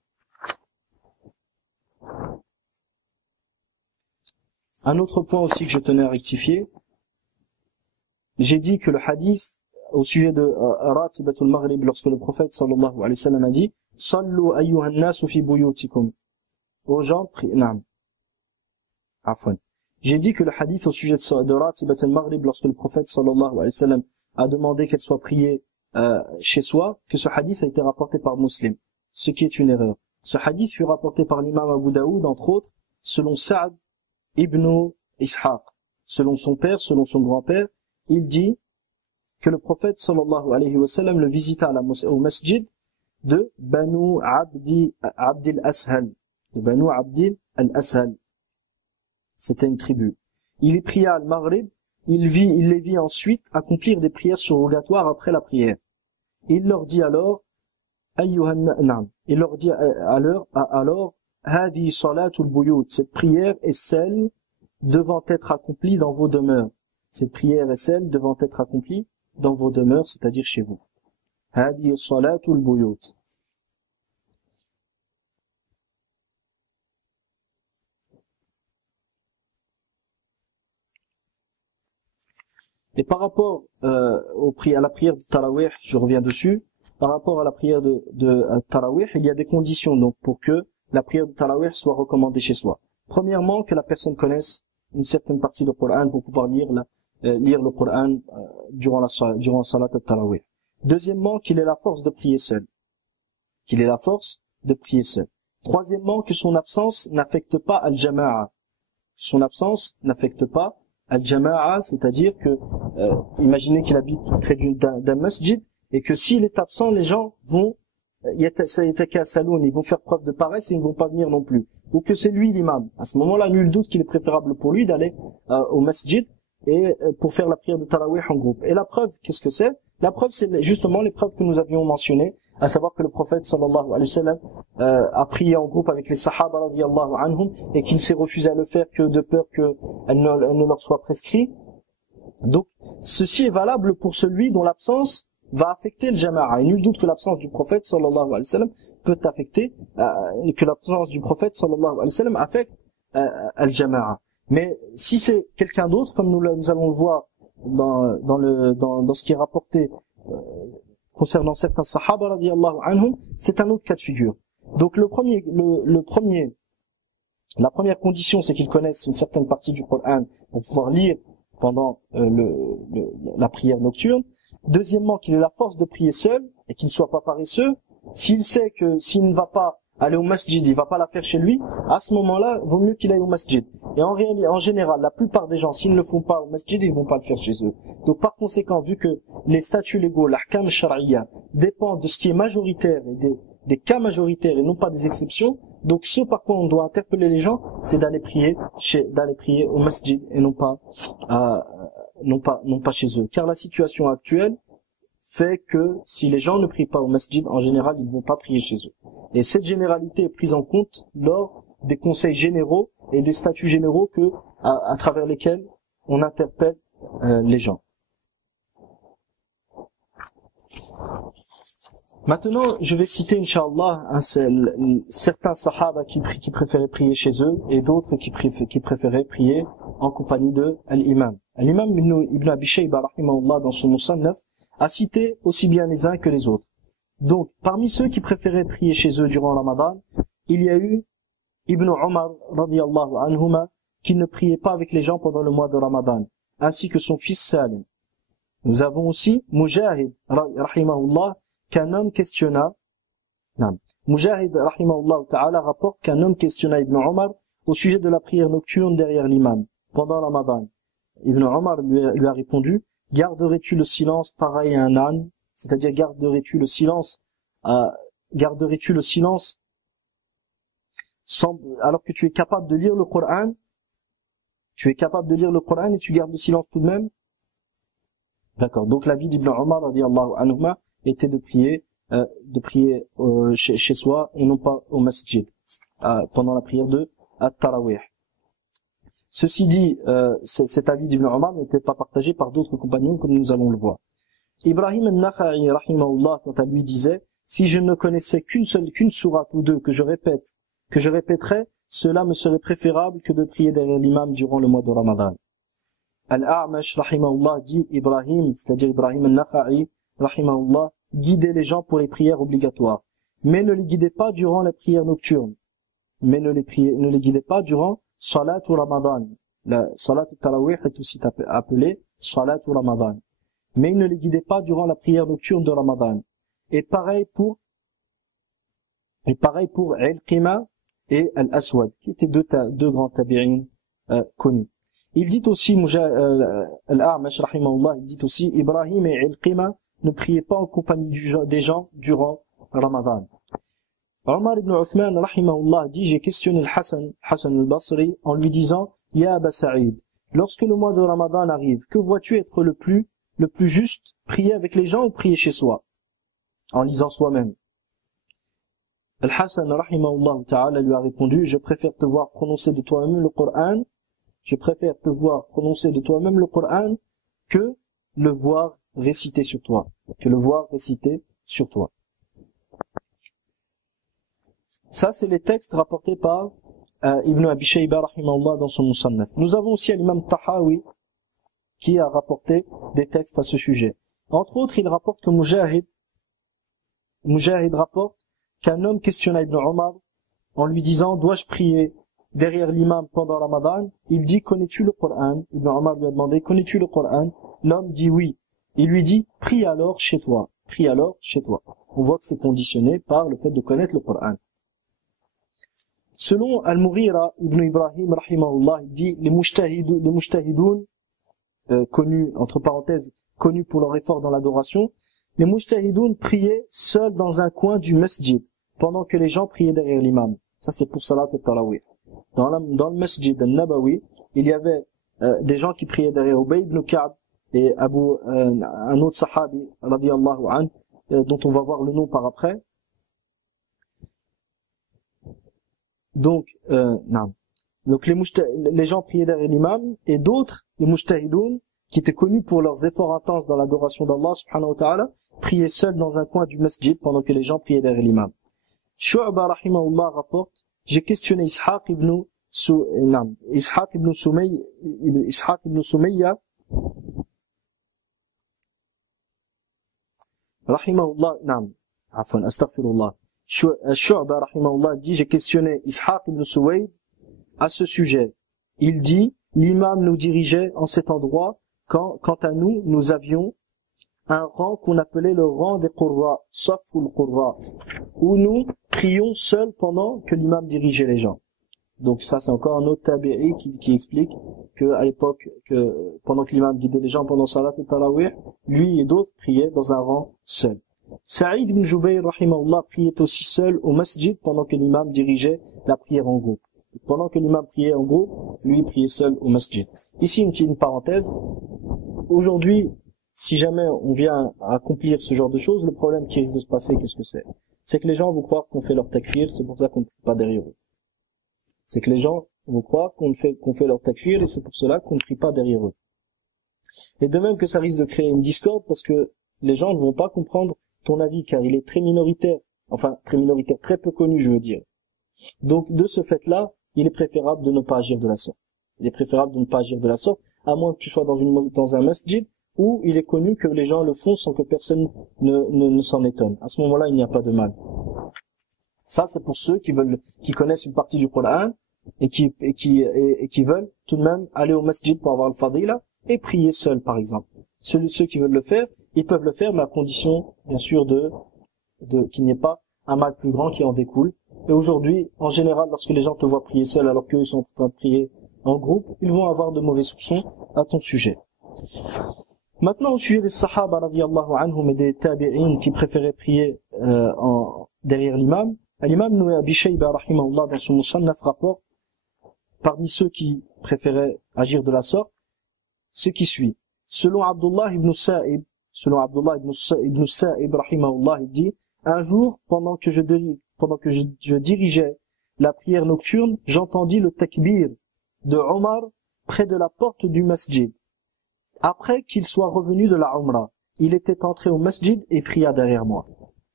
Un autre point aussi que je tenais à rectifier, j'ai dit que le hadith au sujet de Ratibatul Maghrib, lorsque le prophète sallallahu alayhi wa sallam a dit Sallu ayyuhan nasu fi buyutikum, aux gens naam, afwan. J'ai dit que le hadith au sujet de Ratibatul Maghrib, lorsque le prophète sallallahu alayhi wa sallam a demandé qu'elle soit priée chez soi, que ce hadith a été rapporté par Muslim, ce qui est une erreur. Ce hadith fut rapporté par l'imam Abu Daoud, entre autres, selon Sa'd ibn Ishaq, selon son père, selon son grand-père. Il dit que le prophète sallallahu alayhi wa sallam le visita au masjid de Banu Abdil Ashal. De Banu Abdil al-Ashal. C'était une tribu. Il y pria al-Maghrib, il les vit ensuite accomplir des prières surrogatoires après la prière. Il leur dit alors, Hadi salatul buyut, cette prière est celle devant être accomplie dans vos demeures. Cette prière est celle devant être accomplie dans vos demeures, c'est-à-dire chez vous. Hadi salatul buyut. Et par rapport à la prière de Tarawih, je reviens dessus. Par rapport à la prière de Tarawih, il y a des conditions donc pour que la prière de Tarawih soit recommandée chez soi. Premièrement, que la personne connaisse une certaine partie du Coran pour pouvoir lire le Coran durant Salat al-Tarawih. Deuxièmement, qu'il ait la force de prier seul. Troisièmement, que son absence n'affecte pas al-Jama'a. Al-Jama'a, c'est-à-dire que, imaginez qu'il habite près d'un masjid, et que s'il est absent, les gens vont, ils vont faire preuve de paresse et ils ne vont pas venir non plus. Ou que c'est lui l'imam. À ce moment-là, nul doute qu'il est préférable pour lui d'aller au masjid et pour faire la prière de Tarawih en groupe. Et la preuve, qu'est-ce que c'est? La preuve, c'est justement les preuves que nous avions mentionnées, à savoir que le prophète sallallahu alayhi wa sallam a prié en groupe avec les sahaba radiyallahu anhum et qu'il s'est refusé à le faire que de peur qu'elle ne leur soit prescrit. Donc, ceci est valable pour celui dont l'absence va affecter le jama'a. Et nul doute que l'absence du prophète sallallahu alayhi wa sallam peut affecter, affecte le jama'a. Mais si c'est quelqu'un d'autre, comme nous allons le voir dans ce qui est rapporté concernant certains sahaba radiyallahu anhum, c'est un autre cas de figure. Donc la première condition, c'est qu'ils connaissent une certaine partie du Coran pour pouvoir lire pendant la prière nocturne. Deuxièmement, qu'il ait la force de prier seul et qu'il ne soit pas paresseux. S'il sait que s'il ne va pas aller au masjid, il va pas la faire chez lui, à ce moment-là, vaut mieux qu'il aille au masjid. Et en général, la plupart des gens, s'ils ne le font pas au masjid, ils vont pas le faire chez eux. Donc par conséquent, vu que les statuts légaux, l'ahkam shar'iyya, dépendent de ce qui est majoritaire et des cas majoritaires et non pas des exceptions, donc ce par quoi on doit interpeller les gens, c'est d'aller prier au masjid et non pas chez eux. Car la situation actuelle fait que si les gens ne prient pas au masjid, en général, ils ne vont pas prier chez eux. Et cette généralité est prise en compte lors des conseils généraux et des statuts généraux à travers lesquels on interpelle les gens. Maintenant, je vais citer, Inch'Allah, certains sahaba qui préféraient prier chez eux et d'autres qui préféraient prier en compagnie de l'imam. L'imam Ibn Abi Shayba, rahimahullah, dans son Musannaf, a cité aussi bien les uns que les autres. Donc, parmi ceux qui préféraient prier chez eux durant le Ramadan, il y a eu Ibn Umar, radiyallahu anhuma, qui ne priait pas avec les gens pendant le mois de Ramadan, ainsi que son fils Salim. Nous avons aussi Mujahid, rahimahullah, qu'un homme questionna, Mujahid, rahimahullah ta'ala, rapporte qu'un homme questionna Ibn Umar au sujet de la prière nocturne derrière l'imam, pendant le Ramadan. Ibn Umar lui a répondu, garderais-tu le silence pareil à un âne? C'est-à-dire, garderais-tu le silence alors que tu es capable de lire le Coran? Tu es capable de lire le Coran et tu gardes le silence tout de même? D'accord. Donc, l'avis d'Ibn Umar, radiyallahu anhuma, était de prier chez soi et non pas au masjid, pendant la prière de At-Tarawih. Ceci dit, cet avis d'Ibn Umar n'était pas partagé par d'autres compagnons, comme nous allons le voir. Ibrahim al-Nakha'i, rahimahullah, quant à lui, disait, si je ne connaissais qu'une sourate ou deux que je répéterais, cela me serait préférable que de prier derrière l'imam durant le mois de Ramadan. Al-A'mash, rahimahullah, dit Ibrahim, c'est-à-dire Ibrahim al-Nakha'i, rahimahullah, guidez les gens pour les prières obligatoires, mais ne les guidez pas durant les prières nocturnes, ne les guidez pas durant Salat ou Ramadan. La Salat al-Tarawih est aussi appelée Salat ou Ramadan. Mais ne les guidez pas durant la prière nocturne de Ramadan. Et pareil pour Al-Qima et Al-Aswad, qui étaient deux grands tabi'in connus. Il dit aussi, Al-A'mash, rahimahullah, il dit aussi, Ibrahim et Al-Qima ne priaient pas en compagnie des gens durant Ramadan. Omar ibn Uthman, rahimahullah, dit, j'ai questionné Hassan al-Basri, en lui disant, Ya Aba Sa'id, lorsque le mois de Ramadan arrive, que vois-tu être le plus juste, prier avec les gens ou prier chez soi, en lisant soi-même? Al-Hassan, rahimahullah ta'ala, lui a répondu, je préfère te voir prononcer de toi-même le Coran, que le voir réciter sur toi. Ça, c'est les textes rapportés par Ibn Abi Shayba, rahimahullah, dans son Musannaf. Nous avons aussi l'imam Tahawi, qui a rapporté des textes à ce sujet. Entre autres, il rapporte que Mujahid rapporte qu'un homme questionna Ibn Umar en lui disant, dois-je prier derrière l'imam pendant Ramadan? Il dit, connais-tu le Coran? Ibn Umar lui a demandé, connais-tu le Coran? L'homme dit oui. Il lui dit, prie alors chez toi. On voit que c'est conditionné par le fait de connaître le Coran. Selon Al-Mughira ibn Ibrahim, rahimahullah, il dit, les mujtahidoun, connus, entre parenthèses, connus pour leur effort dans l'adoration, les mujtahidoun priaient seuls dans un coin du masjid, pendant que les gens priaient derrière l'imam. Ça, c'est pour Salat al-Tarawih. Dans le masjid al-Nabawi, il y avait des gens qui priaient derrière Ubay ibn Ka'b et un autre sahabi, radiyallahu anhu, dont on va voir le nom par après. Donc les gens priaient derrière l'imam, et d'autres, les mujtahidoun, qui étaient connus pour leurs efforts intenses dans l'adoration d'Allah subhanahu wa ta'ala, priaient seuls dans un coin du masjid pendant que les gens priaient derrière l'imam. Shu'ba rahimahullah rapporte, j'ai questionné Ishaq ibn Sumayya rahimahullah, astaghfirullah. Shu'ba rahimahullah dit, j'ai questionné Ishaq ibn Suwayd à ce sujet. Il dit, l'imam nous dirigeait en cet endroit, quant à nous, nous avions un rang qu'on appelait le rang des Qurra, Saful Qurra, où nous prions seuls pendant que l'imam dirigeait les gens. Donc ça, c'est encore un autre tabi'i qui explique que à l'époque, pendant que l'imam guidait les gens pendant Salat al-Tarawih, lui et d'autres priaient dans un rang seul. Saïd ibn Jubayr, rahimahullah, priait aussi seul au masjid pendant que l'imam dirigeait la prière en groupe. Pendant que l'imam priait en groupe, lui priait seul au masjid. Ici, une petite parenthèse. Aujourd'hui, si jamais on vient à accomplir ce genre de choses, le problème qui risque de se passer, qu'est-ce que c'est? C'est que les gens vont croire qu'on fait leur takfir, c'est pour ça qu'on ne prie pas derrière eux. C'est que les gens vont croire qu'on fait leur takfir, et c'est pour cela qu'on ne prie pas derrière eux. Et de même que ça risque de créer une discorde, parce que les gens ne vont pas comprendre ton avis, car il est très minoritaire, très peu connu, je veux dire. Donc, de ce fait-là, il est préférable de ne pas agir de la sorte. À moins que tu sois dans un masjid où il est connu que les gens le font sans que personne ne s'en étonne. À ce moment-là, il n'y a pas de mal. Ça, c'est pour ceux qui connaissent une partie du Coran et qui veulent tout de même aller au masjid pour avoir le fadila et prier seul, par exemple. Ceux qui veulent le faire, ils peuvent le faire, mais à condition, bien sûr, qu'il n'y ait pas un mal plus grand qui en découle. Et aujourd'hui, en général, lorsque les gens te voient prier seul alors qu'eux sont en train de prier en groupe, ils vont avoir de mauvais soupçons à ton sujet. Maintenant, au sujet des sahaba radiyallahu anhum et des tabi'in qui préféraient prier derrière l'imam, l'imam Ibn Abi Shayba rahimahullah dans son Musannaf rapporte parmi ceux qui préféraient agir de la sorte, ce qui suit. Selon Abdullah ibn Sa'ib rahimahullah, il dit: un jour, pendant que je dirigeais la prière nocturne, j'entendis le takbir de Omar près de la porte du masjid. Après qu'il soit revenu de la Umrah, il était entré au masjid et pria derrière moi.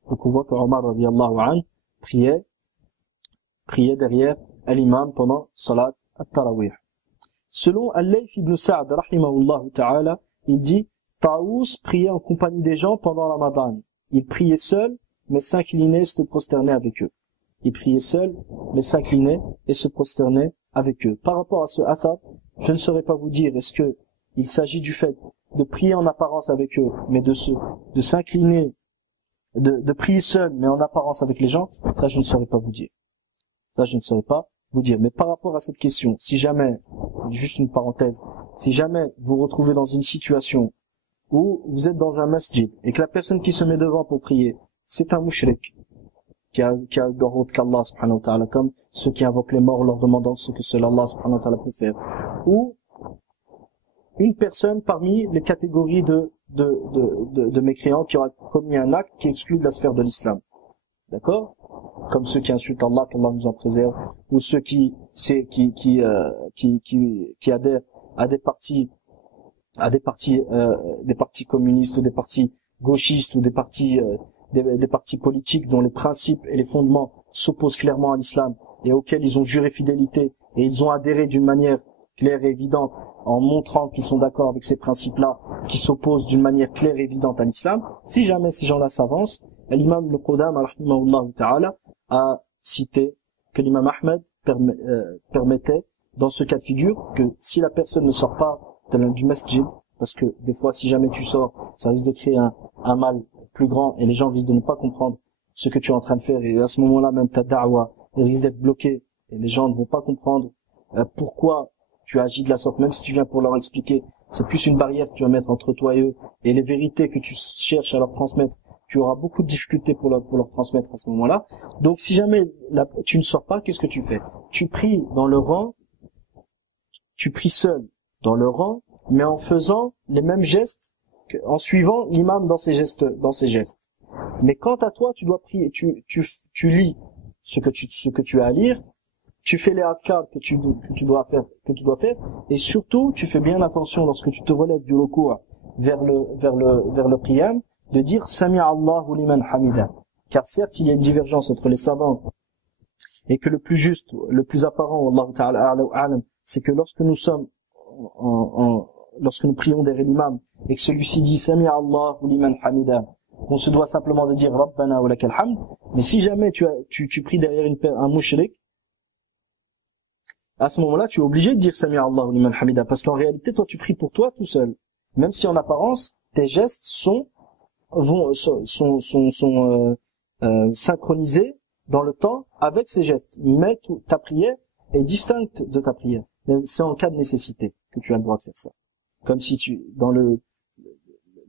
Donc on voit que Omar radiyallahu anhu priait derrière l'imam pendant Salat at-Tarawih. Selon Al-Layth ibn Sa'd rahimahullah ta'ala, il dit: Taous priait en compagnie des gens pendant la Ramadan. Il priait seul, mais s'inclinait et se prosternait avec eux. Il priait seul, mais s'inclinait et se prosternait avec eux. Par rapport à ce athar, je ne saurais pas vous dire est-ce que il s'agit du fait de prier en apparence avec eux, mais de s'incliner, de prier seul, mais en apparence avec les gens, ça je ne saurais pas vous dire. Mais par rapport à cette question, si jamais, juste une parenthèse, si jamais vous vous retrouvez dans une situation où vous êtes dans un masjid et que la personne qui se met devant pour prier, c'est un mushrik, qui a dans route qu'Allah subhanahu wa ta'ala, comme ceux qui invoquent les morts leur demandant ce que seul Allah subhanahu wa ta'ala peut faire, ou une personne parmi les catégories de mécréants qui aura commis un acte qui exclut de la sphère de l'islam. D'accord? Comme ceux qui insultent Allah, qu'Allah nous en préserve, ou ceux qui adhèrent à des partis communistes, ou des partis gauchistes, ou des partis politiques dont les principes et les fondements s'opposent clairement à l'islam et auxquels ils ont juré fidélité et ils ont adhéré d'une manière claire et évidente en montrant qu'ils sont d'accord avec ces principes-là qui s'opposent d'une manière claire et évidente à l'islam. Si jamais ces gens-là s'avancent, l'imam Ibn Qudama rahimahullah ta'ala a cité que l'imam Ahmed permettait dans ce cas de figure que si la personne ne sort pas du masjid, parce que des fois si jamais tu sors, ça risque de créer un mal plus grand et les gens risquent de ne pas comprendre ce que tu es en train de faire, et à ce moment-là même ta da'wa risque d'être bloquée et les gens ne vont pas comprendre pourquoi tu agis de la sorte, même si tu viens pour leur expliquer. C'est plus une barrière que tu vas mettre entre toi et eux, et les vérités que tu cherches à leur transmettre, tu auras beaucoup de difficultés pour leur transmettre à ce moment-là. Donc si jamais tu ne sors pas, qu'est-ce que tu fais? Tu pries dans le rang, tu pries seul dans le rang, mais en faisant les mêmes gestes, en suivant l'imam dans ses gestes. Mais quant à toi, tu dois prier, tu lis ce que tu as à lire, tu fais les adhkar que tu dois faire, et surtout, tu fais bien attention lorsque tu te relèves du ruku' vers le qiyam, de dire Sami'a Allahu liman hamida. Car certes, il y a une divergence entre les savants, et que le plus juste, le plus apparent, Wallahu ta'ala a'lam, c'est que lorsque nous prions derrière l'imam, et que celui-ci dit Sami'a Allahu liman hamida, qu'on se doit simplement de dire Rabbana wa lakal hamd. Mais si jamais tu pries derrière un mushrik, à ce moment-là, tu es obligé de dire Sami'a Allahu liman hamida, parce qu'en réalité, toi, tu pries pour toi tout seul. Même si en apparence, tes gestes sont synchronisés dans le temps avec ces gestes. Mais ta prière est distincte de ta prière. C'est en cas de nécessité que tu as le droit de faire ça. Comme si dans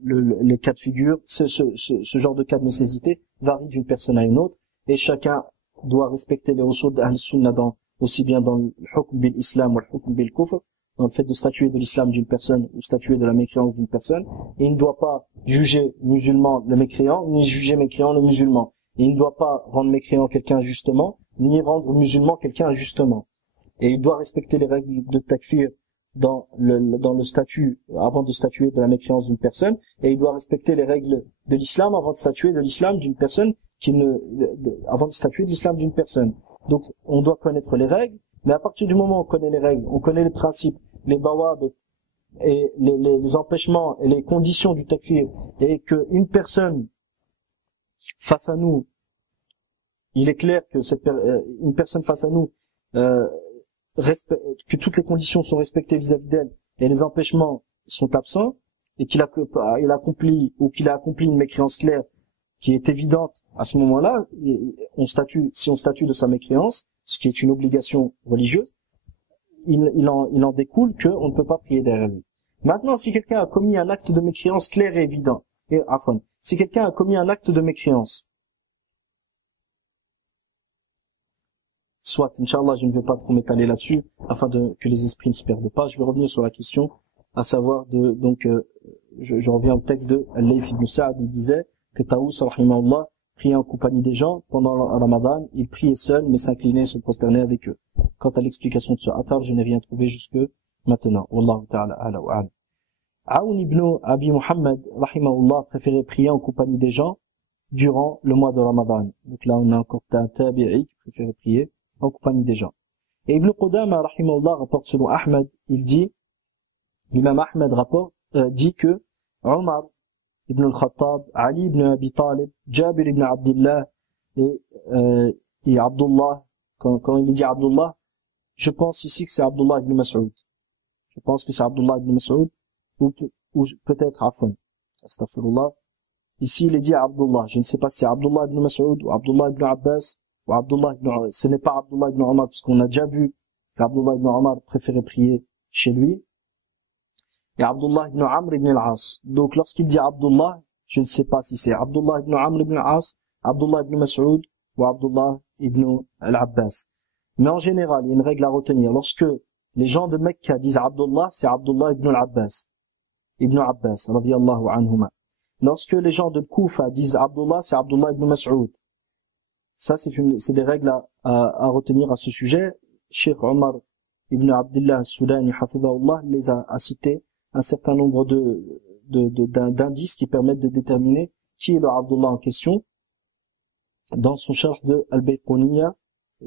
les cas de figure, ce genre de cas de nécessité varie d'une personne à une autre, et chacun doit respecter les usul d'Ahl-Sunnah aussi bien dans le hukm bil islam ou le hukm bil kufr, dans le fait de statuer de l'islam d'une personne ou statuer de la mécréance d'une personne, et il ne doit pas juger musulman le mécréant, ni juger mécréant le musulman. Et il ne doit pas rendre mécréant quelqu'un injustement, ni rendre musulman quelqu'un injustement. Et il doit respecter les règles de takfir dans le statut, avant de statuer de la mécréance d'une personne, et il doit respecter les règles de l'islam avant de statuer de l'islam d'une personne avant de statuer de l'islam d'une personne. Donc, on doit connaître les règles, mais à partir du moment où on connaît les règles, on connaît les principes, les bawabit, et les empêchements et les conditions du takfir, et qu'une personne face à nous, il est clair que une personne face à nous, que toutes les conditions sont respectées vis-à-vis d'elle, et les empêchements sont absents, et qu'il a accompli une mécréance claire qui est évidente, à ce moment-là, si on statue de sa mécréance, ce qui est une obligation religieuse, il en découle qu'on ne peut pas prier derrière lui. Maintenant, si quelqu'un a commis un acte de mécréance clair et évident, si quelqu'un a commis un acte de mécréance, soit, Inch'Allah, je ne vais pas trop m'étaler là-dessus, afin que les esprits ne se perdent pas, je vais revenir sur la question, à savoir je reviens au texte de Al-Layth ibn Sa'd, il disait que Taous, rahimahullah, priait en compagnie des gens pendant le Ramadan, il priait seul, mais s'inclinait et se prosternait avec eux. Quant à l'explication de ce athar, je n'ai rien trouvé jusque maintenant. Wallahu ta'ala ala wa ala. Aoun ibn Abi Muhammad, rahimahullah, préférait prier en compagnie des gens durant le mois de Ramadan. Donc là, on a encore un tabi'i qui préférait prier en compagnie des gens. Et Ibn Qudama, rahimahullah, rapporte selon Ahmed, l'imam Ahmed dit que Omar ibn al-Khattab, Ali ibn Abi Talib, Jabir ibn Abdullah et Abdullah, quand il dit Abdullah, je pense ici que c'est Abdullah ibn Mas'ud. Je pense que c'est Abdullah ibn Mas'ud, ou peut-être Afwan. Astaghfirullah. Ici, il est dit Abdullah. Je ne sais pas si c'est Abdullah ibn Mas'ud, ou Abdullah ibn Abbas, ou ce n'est pas Abdullah ibn Omar, puisqu'on a déjà vu qu'Abdullah ibn Omar préférait prier chez lui. Et Abdullah ibn Amr ibn al-As. Donc lorsqu'il dit Abdullah, je ne sais pas si c'est Abdullah ibn Amr ibn al-As, Abdullah ibn Mas'ud ou Abdullah ibn al-Abbas. Mais en général, il y a une règle à retenir. Lorsque les gens de Mecca disent Abdullah, c'est Abdullah ibn al-Abbas. Ibn Abbas, radiyallahu anhuma. Lorsque les gens de Koufa disent Abdullah, c'est Abdullah ibn Mas'ud. Ça, c'est des règles à retenir à ce sujet. Cheikh Omar ibn Abdullah al-Soudani, hafidhahullah, les a cités un certain nombre d'indices qui permettent de déterminer qui est le Abdullah en question dans son charh de Al-Bayquniya.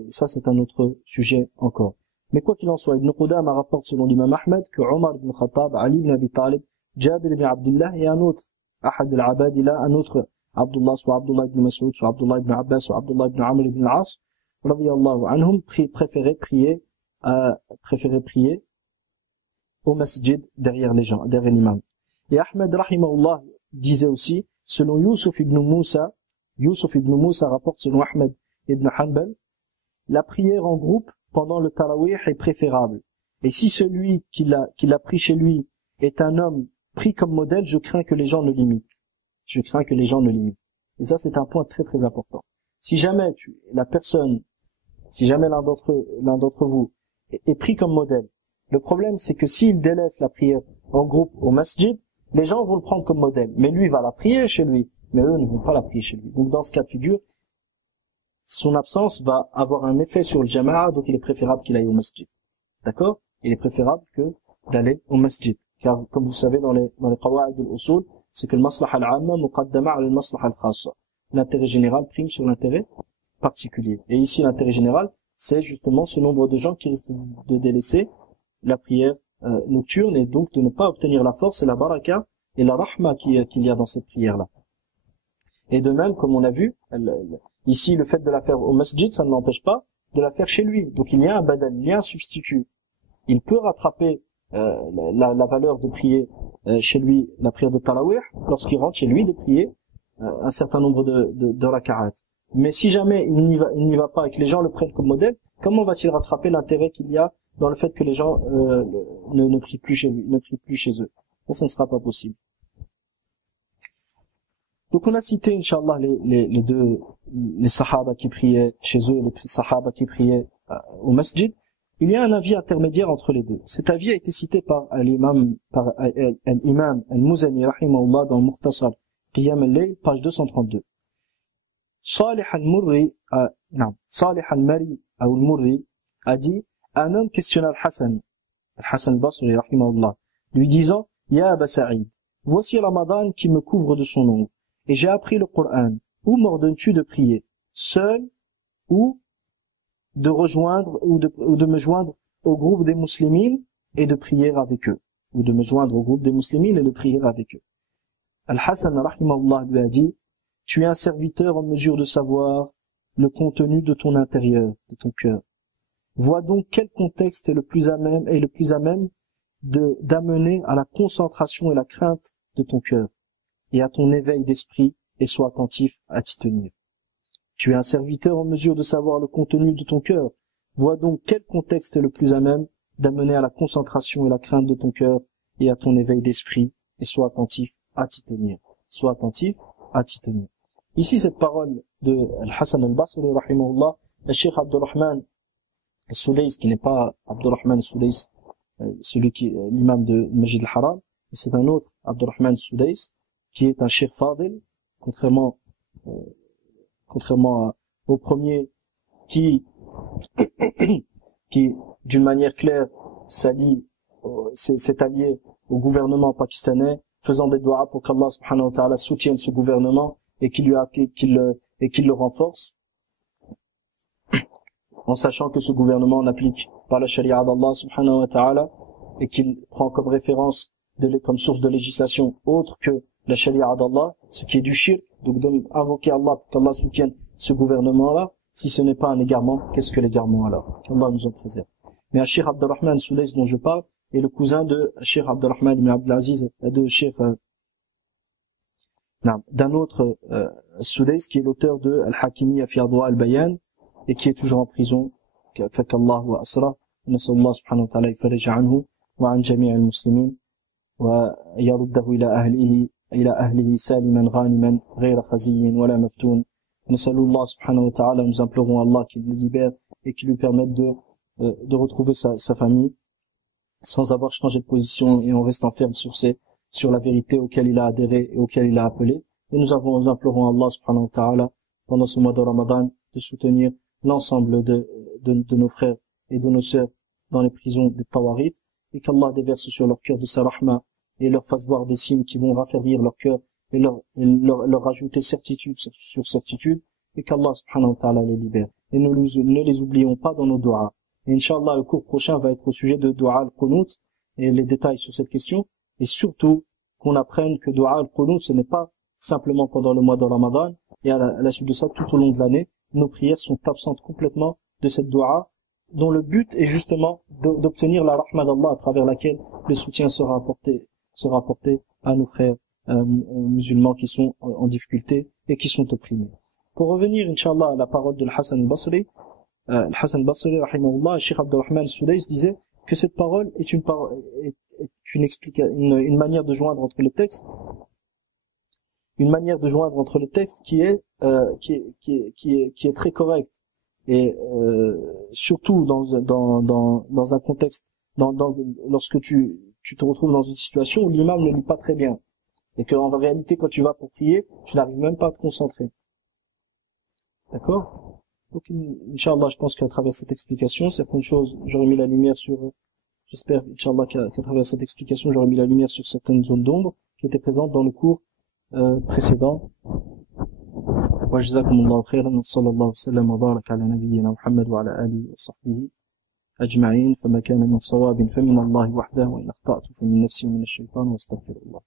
Ça, c'est un autre sujet encore. Mais quoi qu'il en soit, Ibn Qudama rapporte selon l'imam Ahmed que Omar ibn Khattab, Ali ibn Abi Talib, Jabir ibn Abdullah et un autre, Ahad al-Abadila, un autre Abdullah, soit Abdullah ibn Mas'ud, soit Abdullah ibn Abbas, soit Abdullah ibn Amr ibn al-As, radiyallahu anhum, préféraient prier au masjid derrière l'imam. Et Ahmed rahimahullah disait aussi, selon Yusuf ibn Moussa rapporte selon Ahmed ibn Hanbal, la prière en groupe pendant le tarawih est préférable. Et si celui qui l'a pris chez lui est un homme pris comme modèle, je crains que les gens ne l'imitent. Et ça, c'est un point très très important. Si jamais l'un d'entre vous est pris comme modèle, le problème c'est que s'il délaisse la prière en groupe au masjid, les gens vont le prendre comme modèle. Mais lui va la prier chez lui, mais eux ne vont pas la prier chez lui. Donc dans ce cas de figure, son absence va avoir un effet sur le jama'a, donc il est préférable qu'il aille au masjid. D'accord? Il est préférable que d'aller au masjid. Car, comme vous savez, dans les qawa'id al-usul, c'est que le maslaha al-amma muqaddama ala al-maslaha al-khassa. L'intérêt général prime sur l'intérêt particulier. Et ici, l'intérêt général, c'est justement ce nombre de gens qui risquent de délaisser la prière nocturne et donc de ne pas obtenir la force et la baraka et la rahma qu'il y a dans cette prière-là. Et de même, comme on a vu, ici, le fait de la faire au masjid, ça ne l'empêche pas de la faire chez lui. Donc il y a un badal, il y a un substitut. Il peut rattraper la valeur de prier chez lui, la prière de Tarawih, lorsqu'il rentre chez lui de prier un certain nombre de raka'at. Mais si jamais il n'y va pas et que les gens le prennent comme modèle, comment va-t-il rattraper l'intérêt qu'il y a dans le fait que les gens ne prient plus chez lui, ne prient plus chez eux? Ça ne sera pas possible. Donc on a cité, Inch'Allah, les sahaba qui priaient chez eux et les sahaba qui priaient au masjid. Il y a un avis intermédiaire entre les deux. Cet avis a été cité par l'imam al-Muzani, rahimahullah, dans le Mukhtasar Qiyam al-Layl, page 232. Salih al-Murri a dit, un homme questionna Al-Hassan al-Basri, rahimahullah, lui disant, Ya Aba Sa'id, voici Ramadan qui me couvre de son ombre, et j'ai appris le Coran. Où m'ordonnes-tu de prier, seul ou de rejoindre ou de me joindre au groupe des musulmans et de prier avec eux? ou de me joindre au groupe des musulmans et de prier avec eux. Al-Hasan rahimahullah lui a dit, tu es un serviteur en mesure de savoir le contenu de ton intérieur, de ton cœur. Vois donc quel contexte est le plus à même d'amener à la concentration et la crainte de ton cœur et à ton éveil d'esprit, et sois attentif à t'y tenir. Tu es un serviteur en mesure de savoir le contenu de ton cœur. Vois donc quel contexte est le plus à même d'amener à la concentration et la crainte de ton cœur et à ton éveil d'esprit, et sois attentif à t'y tenir. Sois attentif à t'y tenir. Ici, cette parole de Al-Hasan al-Basri, rahimahullah, le Cheikh Abdurrahman al-Soudais, qui n'est pas Abdurrahman al-Soudais, celui qui est l'imam de Majid al-Haram, c'est un autre Abdurrahman al-Soudais, qui est un Cheikh Fadil, contrairement au premier qui d'une manière claire s'est allié au gouvernement pakistanais, faisant des doigts pour qu'Allah subhanahu wa ta'ala soutienne ce gouvernement et qu'il le renforce, en sachant que ce gouvernement n'applique pas la charia d'Allah subhanahu wa ta'ala et qu'il prend comme référence comme source de législation autre que la charia d'Allah, ce qui est du shirk. Donc d'invoquer Allah pour qu'Allah soutienne ce gouvernement-là, si ce n'est pas un égarement, qu'est-ce que l'égarement alors? Qu'Allah nous en préserve. Mais Cheikh Abdurrahman Soudais dont je parle est le cousin de Cheikh Abdurrahman ibn Abdelaziz, d'un autre Soudais qui est l'auteur de Al-Hakimiyya fi Adwa al-Bayan et qui est toujours en prison. Fakallah wa asra. Nasallahu subhanahu wa ta'ala yafarij anhu wa an jami' al-muslimin wa yaruddahu إلى أهله سالما غانما غير خزي ولا مفتون. نسأل الله سبحانه وتعالى, nous implorons Allah qu'il le libère et qu'il lui permette de retrouver sa famille sans avoir changé de position et en restant ferme sur la vérité auquel il a adhéré et auquel il a appelé. Et nous implorons Allah subhanahu wa ta'ala pendant ce mois de Ramadan de soutenir l'ensemble de nos frères et de nos sœurs dans les prisons des Tawarit, et qu'Allah déverse sur leur cœur de sa rahma et leur fasse voir des signes qui vont raffermir leur cœur et leur rajouter certitude sur certitude, et qu'Allah subhanahu wa ta'ala les libère. Et ne les oublions pas dans nos du'as. Et Inch'Allah, le cours prochain va être au sujet de du'a al-Qunut et les détails sur cette question, et surtout qu'on apprenne que du'a al-Qunut ce n'est pas simplement pendant le mois de Ramadan, et à la suite de ça tout au long de l'année. Nos prières sont absentes complètement de cette du'a, dont le but est justement d'obtenir la rahma d'Allah à travers laquelle le soutien sera apporté à nos frères musulmans qui sont en difficulté et qui sont opprimés. Pour revenir, Inch'Allah, à la parole de Al-Hasan al-Basri, Al-Hasan al-Basri, rahimahullah, Cheikh Abdurrahman Soudais disait que cette parole est une manière de joindre entre les textes, qui est très correcte, et surtout dans un contexte, lorsque tu te retrouves dans une situation où l'imam ne lit pas très bien, et que en réalité quand tu vas pour prier, tu n'arrives même pas à te concentrer. D'accord? Donc Inch'Allah, je pense qu'à travers cette explication, certaines choses, j'aurais mis la lumière sur, j'espère Inch'Allah qu'à travers cette explication, j'aurais mis la lumière sur certaines zones d'ombre qui étaient présentes dans le cours précédent. Wa jazakumullahu khairan, sallallahu sallam wa baraka ala nabiyyina Muhammad wa ala alihi wa sahbihi أجمعين. فما كان من صواب فمن الله وحده وإن أخطأت فمن نفسي ومن الشيطان واستغفر الله.